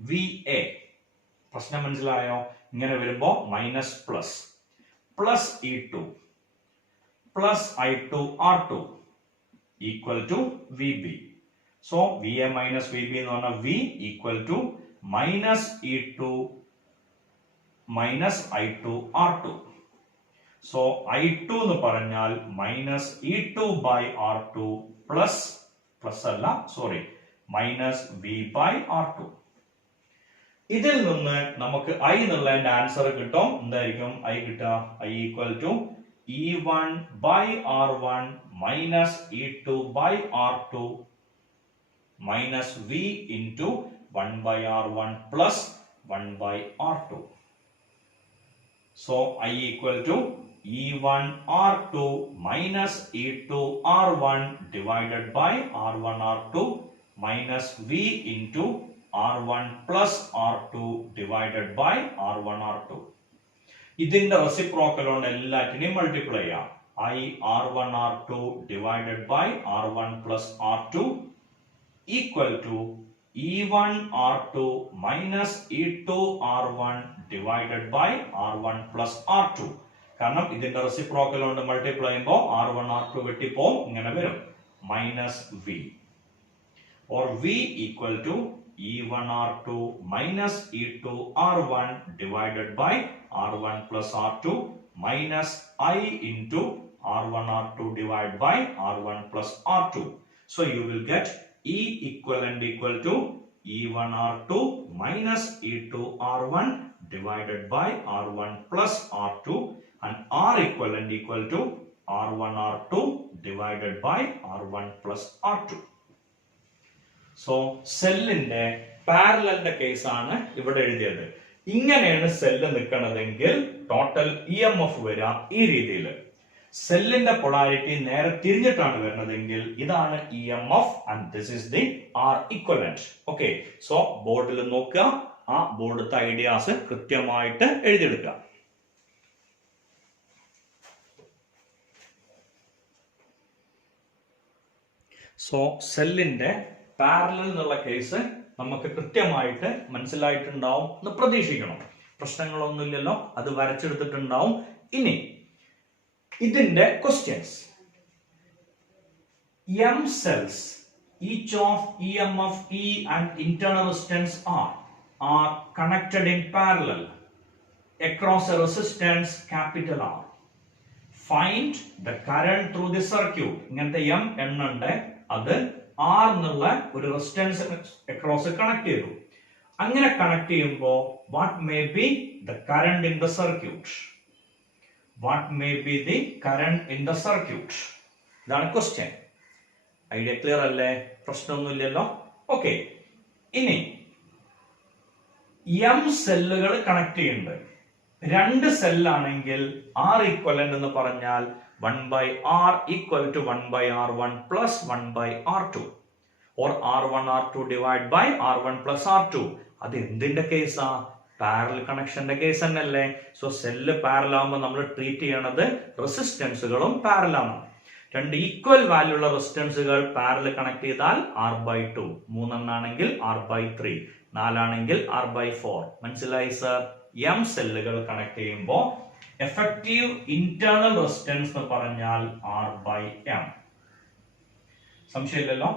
VA പ്രശ്നം മനസ്സിലായോ? ഇങ്ങനെ വരുമ്പോ minus plus plus E2 plus I2 R2 equal to VB. So VA minus VB എന്ന് പറഞ്ഞാൽ V equal to minus E2 minus I2 R2. So I2 എന്ന് പറഞ്ഞാൽ minus E2 by R2 plus plus അല്ല sorry minus V by R2. ഇതിൽ നിന്ന് നമുക്ക് I എന്നുള്ളതിന്റെ answer കിട്ടും. എന്തായിരിക്കും I കിട്ടുക? I equal to E1 by R1 minus E2 by R2 minus V into 1 by R1 plus 1 by R2. So I equal to E1 R2 minus E2 R1 divided by R1 R2 minus V into R1 plus R2 divided by R1 R2. ഇതിന്റെ reciprocal കൊണ്ട് എല്ലാറ്റിനെയും multiply ചെയ്യാം. I R1 R2 divided by R1 plus R2 equal to E1 R2 minus E2 R1 divided by R1 plus R2. കാരണം ഇതിന്റെ reciprocal കൊണ്ട് multiply ചെയ്യുമ്പോൾ R1 R2 വെട്ടിപ്പോ ഇങ്ങനെ വരും minus V or V equal to E1 R2 minus E2 R1 divided by R1 plus R2 minus I into R1 R2 divided by R1 plus R2. So you will get E equivalent equal to E1 R2 minus E2 R1 divided by R1 plus R2 and R equivalent equal to R1 R2 divided by R1 plus R2. So സെല്ലിന്റെ പാരലലിന്റെ case ആണ് ഇവിടെ എഴുതിയത്. ഇങ്ങനെയാണ് cell നിൽക്കണതെങ്കിൽ total EMF വരിക ഈ രീതിയിൽ. സെല്ലിന്റെ polarity നേരെ തിരിഞ്ഞിട്ടാണ് വരുന്നതെങ്കിൽ ഇതാണ് EMF and this is the R equivalent. Okay so ബോർഡിൽ നോക്കുക, ആ ബോർഡിലത്തെ ഐഡിയാസ് കൃത്യമായിട്ട് എഴുതിയെടുക്കുക. സോ സെല്ലിന്റെ പാരലൽ എന്നുള്ള കേസ് നമുക്ക് കൃത്യമായിട്ട് മനസ്സിലായിട്ടുണ്ടാവും എന്ന് പ്രതീക്ഷിക്കണം. പ്രശ്നങ്ങളൊന്നുമില്ലല്ലോ, അത് വരച്ചെടുത്തിട്ടുണ്ടാവും. ഇനി ഇതിന്റെ questions. M cells, each of EMF E and internal resistance R are connected in parallel across a resistance capital R. Find the current through the circuit. ഇങ്ങനത്തെ M എണ്ണുണ്ട്, അത് R എന്നുള്ള ഒരു റെസിസ്റ്റൻസ് അക്രോസ് കണക്ട് ചെയ്തു. അങ്ങനെ connect ചെയ്യുമ്പോൾ what may be the current in the circuit? What may be the current in the circuit? ഇതാണ് question. Idea clear അല്ലേ? പ്രശ്നമൊന്നുമില്ലല്ലോ. ഓക്കെ ഇനി M സെല്ലുകൾ കണക്ട് ചെയ്യുന്നുണ്ട്. രണ്ട് സെല്ലാണെങ്കിൽ R ഈക്വലന്റ് എന്ന് പറഞ്ഞാൽ 1 by R equal to 1 by R1 plus 1 by R2 or R1 R2 divided by R1 plus R2. അത് എന്തിന്റെ കേസാ? പാരലൽ കണക്ഷന്റെ കേസ് തന്നെയല്ലേ. സോ സെല്ല് പാരലൽ ആകുമ്പോൾ നമ്മൾ ട്രീറ്റ് ചെയ്യണത് റെസിസ്റ്റൻസുകളും പാരലൽ ആണ്. രണ്ട് ഈക്വൽ വാല്യൂ ഉള്ള റെസിസ്റ്റൻസുകൾ പാരലൽ കണക്ട് ചെയ്താൽ R/2, 3 R/3, 4 R/4. മനസ്സിലായി സർ? M സെല്ലുകൾ കണക്ട് ചെയ്യുമ്പോൾ effective internal resistance എന്ന് പറഞ്ഞാൽ R/M. സംശയമില്ലല്ലോ.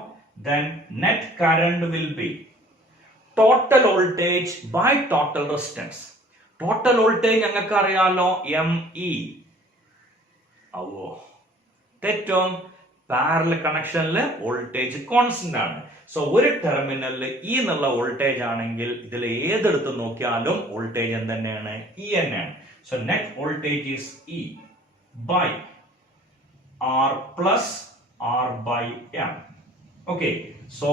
Then net current will be total voltage by total resistance. Total voltage ഞങ്ങൾക്ക് അറിയാലോ ME. തെറ്റും. പാരലൽ കണക്ഷനിൽ വോൾട്ടേജ് കോൺസ്റ്റന്റ് ആണ്. സോ ഒരു ടെർമിനലിൽ E എന്നുള്ള വോൾട്ടേജ് ആണെങ്കിൽ ഇതിൽ ഏതെടുത്ത് നോക്കിയാലും വോൾട്ടേജ് എന്ത് തന്നെയാണ്? E തന്നെയാണ്. So net voltage is E by R plus R by M. Okay, so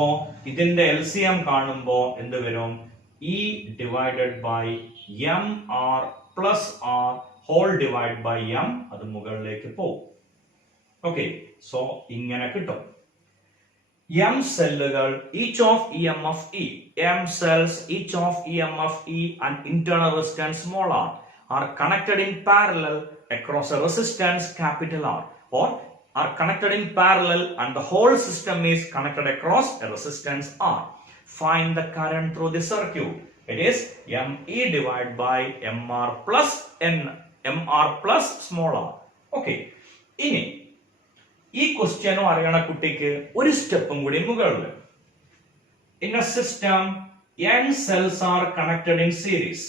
ഇതിന്റെ LCM കാണുമ്പോൾ എന്ത് വരും? E divided by MR plus R whole divided by M, അത് മുകളിലേക്ക് പോകും. Okay, so ഇങ്ങനെ കിട്ടും. M celluകൾ each of EMF E, M cells each of EMF E and internal resistance small r are connected in parallel across a resistance capital R, or are connected in parallel and the whole system is connected across a resistance R. Find the current through the circuit. It is ME divided by MR plus N, MR plus small r. Okay, ഇനി ഈ ക്വസ്റ്റ്യനും അറിയണ കുട്ടിക്ക് ഒരു സ്റ്റെപ്പും കൂടി മുകളിൽ. In a system, N cells are connected in series.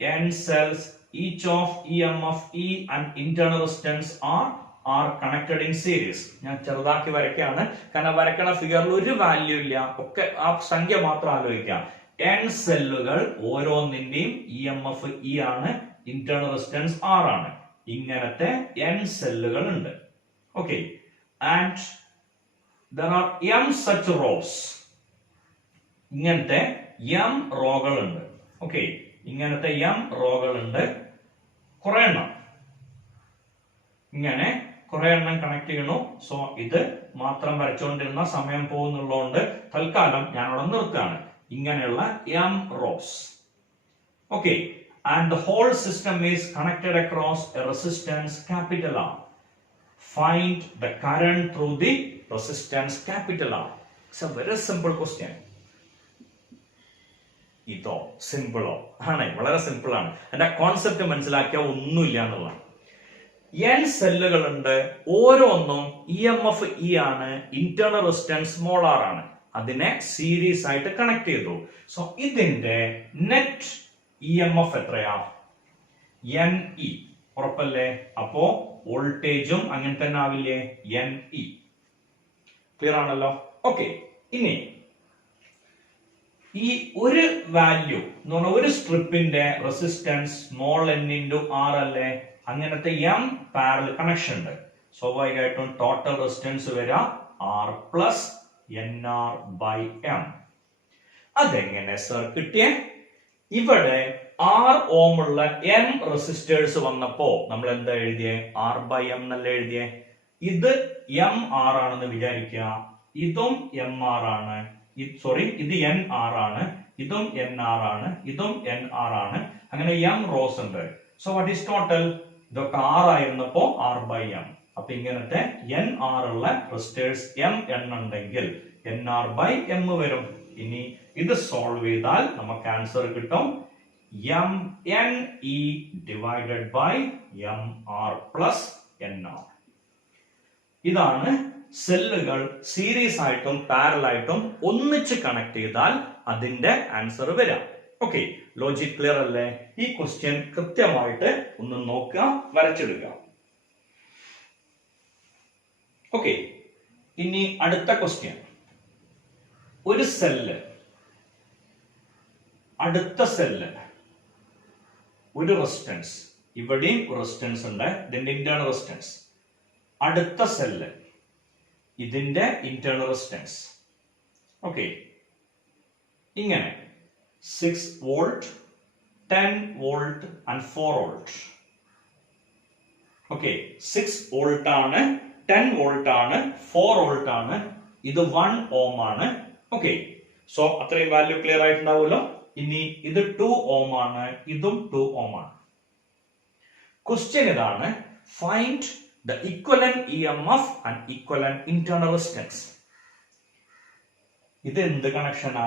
N cells each of EMF E and internal resistance R are connected in series. ഞാൻ ചെറുതാക്കി വരയ്ക്കാണ്, കാരണം വരയ്ക്കണ ഫിഗറിൽ ഒരു വാല്യൂ ഇല്ല, ഒക്കെ ആ സംഖ്യ മാത്രം ആലോചിക്കാം. N സെല്ലുകൾ ഓരോന്നിന്റെയും EMF E ആണ്, ഇന്റേണൽ റെസിസ്റ്റൻസ് R ആണ്. ഇങ്ങനത്തെ N സെല്ലുകൾ ഉണ്ട്. Okay, and there are M such rows. ഇങ്ങനത്തെ M റോകൾ ഉണ്ട്. Okay, ഇങ്ങനത്തെ M റോകൾ ഉണ്ട്, കുറെ എണ്ണം. ഇങ്ങനെ കുറെ എണ്ണം കണക്ട് ചെയ്യണു. സോ ഇത് മാത്രം വരച്ചുകൊണ്ടിരുന്ന സമയം പോകുന്നുള്ളതുകൊണ്ട് തൽക്കാലം ഞാൻ അവിടെ നിർത്തുകയാണ്. ഇങ്ങനെയുള്ള M rows. Okay, and the whole system is connected across a resistance capital R. Find the current through the resistance capital R. It's a very simple question. ഇതോ സിമ്പിളോ ആണ്? വളരെ സിമ്പിൾ ആണ്. അതിന്റെ കോൺസെപ്റ്റ് മനസ്സിലാക്കിയാൽ ഒന്നുമില്ല എന്നുള്ളതാണ്. N സെല്ലുകളുണ്ട്, ഓരോന്നും EMF E ആണ്, ഇന്റേണൽ റെസിസ്റ്റൻസ് സ്മോൾ r ആണ്. അതിനെ സീരീസ് ആയിട്ട് കണക്ട് ചെയ്തു. സോ ഇതിന്റെ നെറ്റ് EMF എത്രയാ? NE. ഉറപ്പല്ലേ? അപ്പോ വോൾട്ടേജും അങ്ങനെ തന്നെ ആവില്ലേ? NE. ക്ലിയർ ആണല്ലോ? ഓക്കെ, ഇനി ഈ ഒരു വാല്യൂ എന്ന് പറഞ്ഞാൽ ഒരു സ്ട്രിപ്പിന്റെ resistance small n into R അല്ലേ? അങ്ങനത്തെ M പാരലൽ കണക്ഷൻ ഉണ്ട്. സ്വാഭാവികമായിട്ടും ടോട്ടൽ റെസിസ്റ്റൻസ് വരാ R plus NR by M. അതെങ്ങനെ സർ കിട്ടിയേ? ഇവിടെ 6 ഓം ഉള്ള M റെസിസ്റ്റേഴ്സ് വന്നപ്പോ നമ്മൾ എന്താ എഴുതിയേ? R ബൈ M എന്നല്ല എഴുതിയേ. ഇത് MR ആണെന്ന് വിചാരിക്കുക, ഇതും MR ആണ്, സോറി ഇത് NR ആണ്, ഇതും NR ആണ്, ഇതും NR ആണ്. അങ്ങനെ M റോസ് ഉണ്ട്. So what is total? ഇതൊക്കെ R ആയിരുന്നപ്പോ R ബൈ M. അപ്പൊ ഇങ്ങനത്തെ NR ഉള്ള റെസിസ്റ്റേഴ്സ് M എണ്ണം ഉണ്ടെങ്കിൽ NR ബൈ M വരും. ഇനി ഇത് സോൾവ് ചെയ്താൽ നമുക്ക് ആൻസർ കിട്ടും MNE divided by MR plus NR. ഇതാണ് സെല്ലുകൾ സീരീസ് ആയിട്ടും പാരലൽ ആയിട്ടും ഒന്നിച്ച് കണക്ട് ചെയ്താൽ അതിന്റെ ആൻസർ വരാം. ഓക്കെ, ലോജിക് ക്ലിയർ അല്ലേ? ഈ ക്വസ്റ്റ്യൻ കൃത്യമായിട്ട് ഒന്ന് നോക്കുക, വരച്ചെടുക്കുക. ഓക്കെ, ഇനി അടുത്ത ക്വസ്റ്റ്യൻ. ഒരു സെല്ല്, അടുത്ത സെല്ല്, ഒരു റെസിസ്റ്റൻസ്, ഇവിടെയും റെസിസ്റ്റൻസ് ഉണ്ട്, ഇതിന്റെ ഇന്റേണൽ റെസിസ്റ്റൻസ്. അടുത്ത സെല്ല്, ഇതിന്റെ ഇന്റേണൽ റെസിസ്റ്റൻസ്. ഓക്കെ, ഇങ്ങനെ 6 volt, 10 volt and 4 volt. Okay, 6 volt ആണ്, 10 വോൾട്ട് ആണ്, 4 വോൾട്ട് ആണ്, ഇത് 1 ഓം ആണ്. ഓക്കെ, സോ അത്രയും വാല്യൂ ക്ലിയർ ആയിട്ടുണ്ടാവുമല്ലോ. ഇനി ഇത് 2 ഓം ആണ്, ഇതും 2 ഓം ആണ്. ക്വസ്റ്റ്യൻ ഇതാണ്, find the equivalent EMF and equivalent internal resistance. ഇത് എന്ത് കണക്ഷനാ?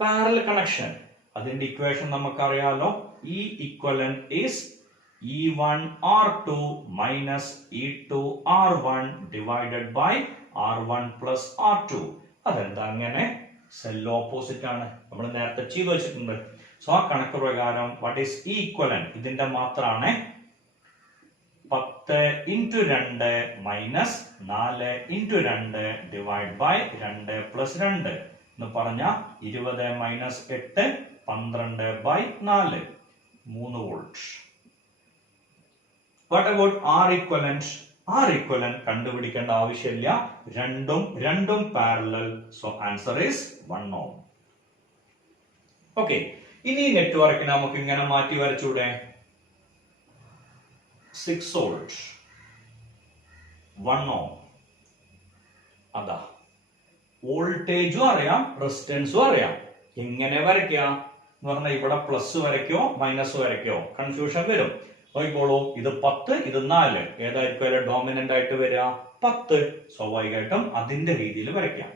Parallel connection. അതിന്റെ ഇക്വേഷൻ നമുക്കറിയാലോ. E equivalent is E1 R2 minus E2 R1 divided by R1 plus R2. അതെന്താ അങ്ങനെ? സെൽ ഓപ്പോസിറ്റ് ആണ്, നമ്മൾ നേരത്തെ ചെയ്തു വെച്ചിട്ടുണ്ട്. സോ ആ കണക്ക് പ്രകാരം വാട്ട് ഈസ് E equivalent? ഇതിന്റെ മാത്രമാണ് 10 into 2 minus 4 into 2 divide by 2 plus 2 എന്ന് പറഞ്ഞ 20 minus 8 12 by 4. 3 volt. What about R equivalent? R equivalent കണ്ടുപിടിക്കേണ്ട ആവശ്യമില്ല, രണ്ടും parallel. So answer is 1 ohm. Okay, ഇനി നെറ്റ്വർക്കിനെ നമുക്ക് ഇങ്ങനെ മാറ്റി വരച്ചൂടെ? 6 വോൾട്ട് 1 ohm. അതാ വോൾട്ടേജും അറിയാം, റെസിസ്റ്റൻസും അറിയാം. എങ്ങനെ വരയ്ക്കുക എന്ന് പറഞ്ഞാൽ ഇവിടെ പ്ലസ് വരയ്ക്കോ മൈനസ് വരയ്ക്കോ കൺഫ്യൂഷൻ വരും. നോക്കിക്കോളൂ, ഇത് 10, ഇത് 4. ഏതായിരിക്കും അതിലെ ഡോമിനന്റ് ആയിട്ട് വരിക? 10. സ്വാഭാവികമായിട്ടും അതിന്റെ രീതിയിൽ വരയ്ക്കാം.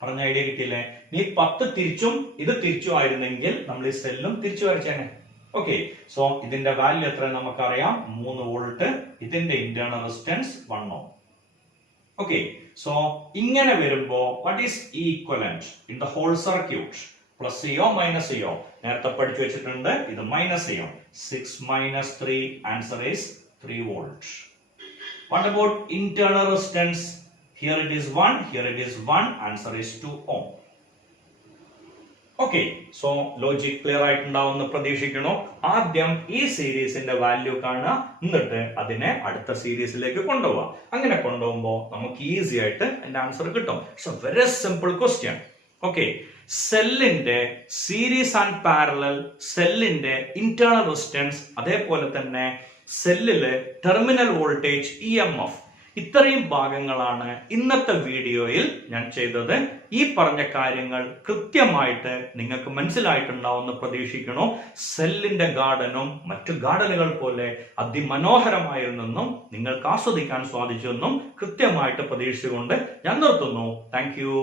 പറഞ്ഞ ഐഡിയ കിട്ടിയില്ലേ? നീ 10 തിരിച്ചും ഇത് തിരിച്ചും ആയിരുന്നെങ്കിൽ നമ്മൾ ഈ സെല്ലും തിരിച്ചു വരച്ചേനെ. ഓക്കെ, സോ ഇതിന്റെ വാല്യൂ എത്ര നമുക്കറിയാം? 3 വോൾട്ട്. ഇതിന്റെ internal resistance 1 ohm. Okay, so ഇങ്ങനെ വരുമ്പോ what is equivalent in the whole circuit? Plus ചെയ്യോ മൈനസ് ചെയ്യോ? നേരത്തെ പഠിച്ചു വെച്ചിട്ടുണ്ട്, ഇത് മൈനസ് ചെയ്യും. 6 minus 3, answer is 3 volt. What about internal resistance? Here it is 1, here it is 1, answer is 2 ohm. Okay, so logic clear ആയിട്ടുണ്ടാവുമെന്ന് പ്രതീക്ഷിക്കണോ? ആദ്യം ഈ സീരീസിന്റെ വാല്യൂ കാണുക, എന്നിട്ട് അതിനെ അടുത്ത സീരീസിലേക്ക് കൊണ്ടുപോവുക. അങ്ങനെ കൊണ്ടുപോകുമ്പോൾ നമുക്ക് ഈസി ആയിട്ട് അതിന്റെ ആൻസർ കിട്ടും. It's A very simple question. Okay, സെല്ലിന്റെ സീരീസ് ആൻഡ് പാരലൽ, സെല്ലിന്റെ ഇന്റേണൽ റെസിസ്റ്റൻസ്, അതേപോലെ തന്നെ സെല്ലിലെ ടെർമിനൽ വോൾട്ടേജ്, EMF, ഇത്രയും ഭാഗങ്ങളാണ് ഇന്നത്തെ വീഡിയോയിൽ ഞാൻ ചെയ്തത്. ഈ പറഞ്ഞ കാര്യങ്ങൾ കൃത്യമായിട്ട് നിങ്ങൾക്ക് മനസ്സിലായിട്ടുണ്ടാവുമെന്ന് പ്രതീക്ഷിക്കണോ? സെല്ലിന്റെ ഗാർഡനും മറ്റു ഗാർഡനുകൾ പോലെ അതിമനോഹരമായിരുന്നെന്നും നിങ്ങൾക്ക് ആസ്വദിക്കാൻ സാധിച്ചെന്നും കൃത്യമായിട്ട് പ്രതീക്ഷിച്ചുകൊണ്ട് ഞാൻ നിർത്തുന്നു. Thank you.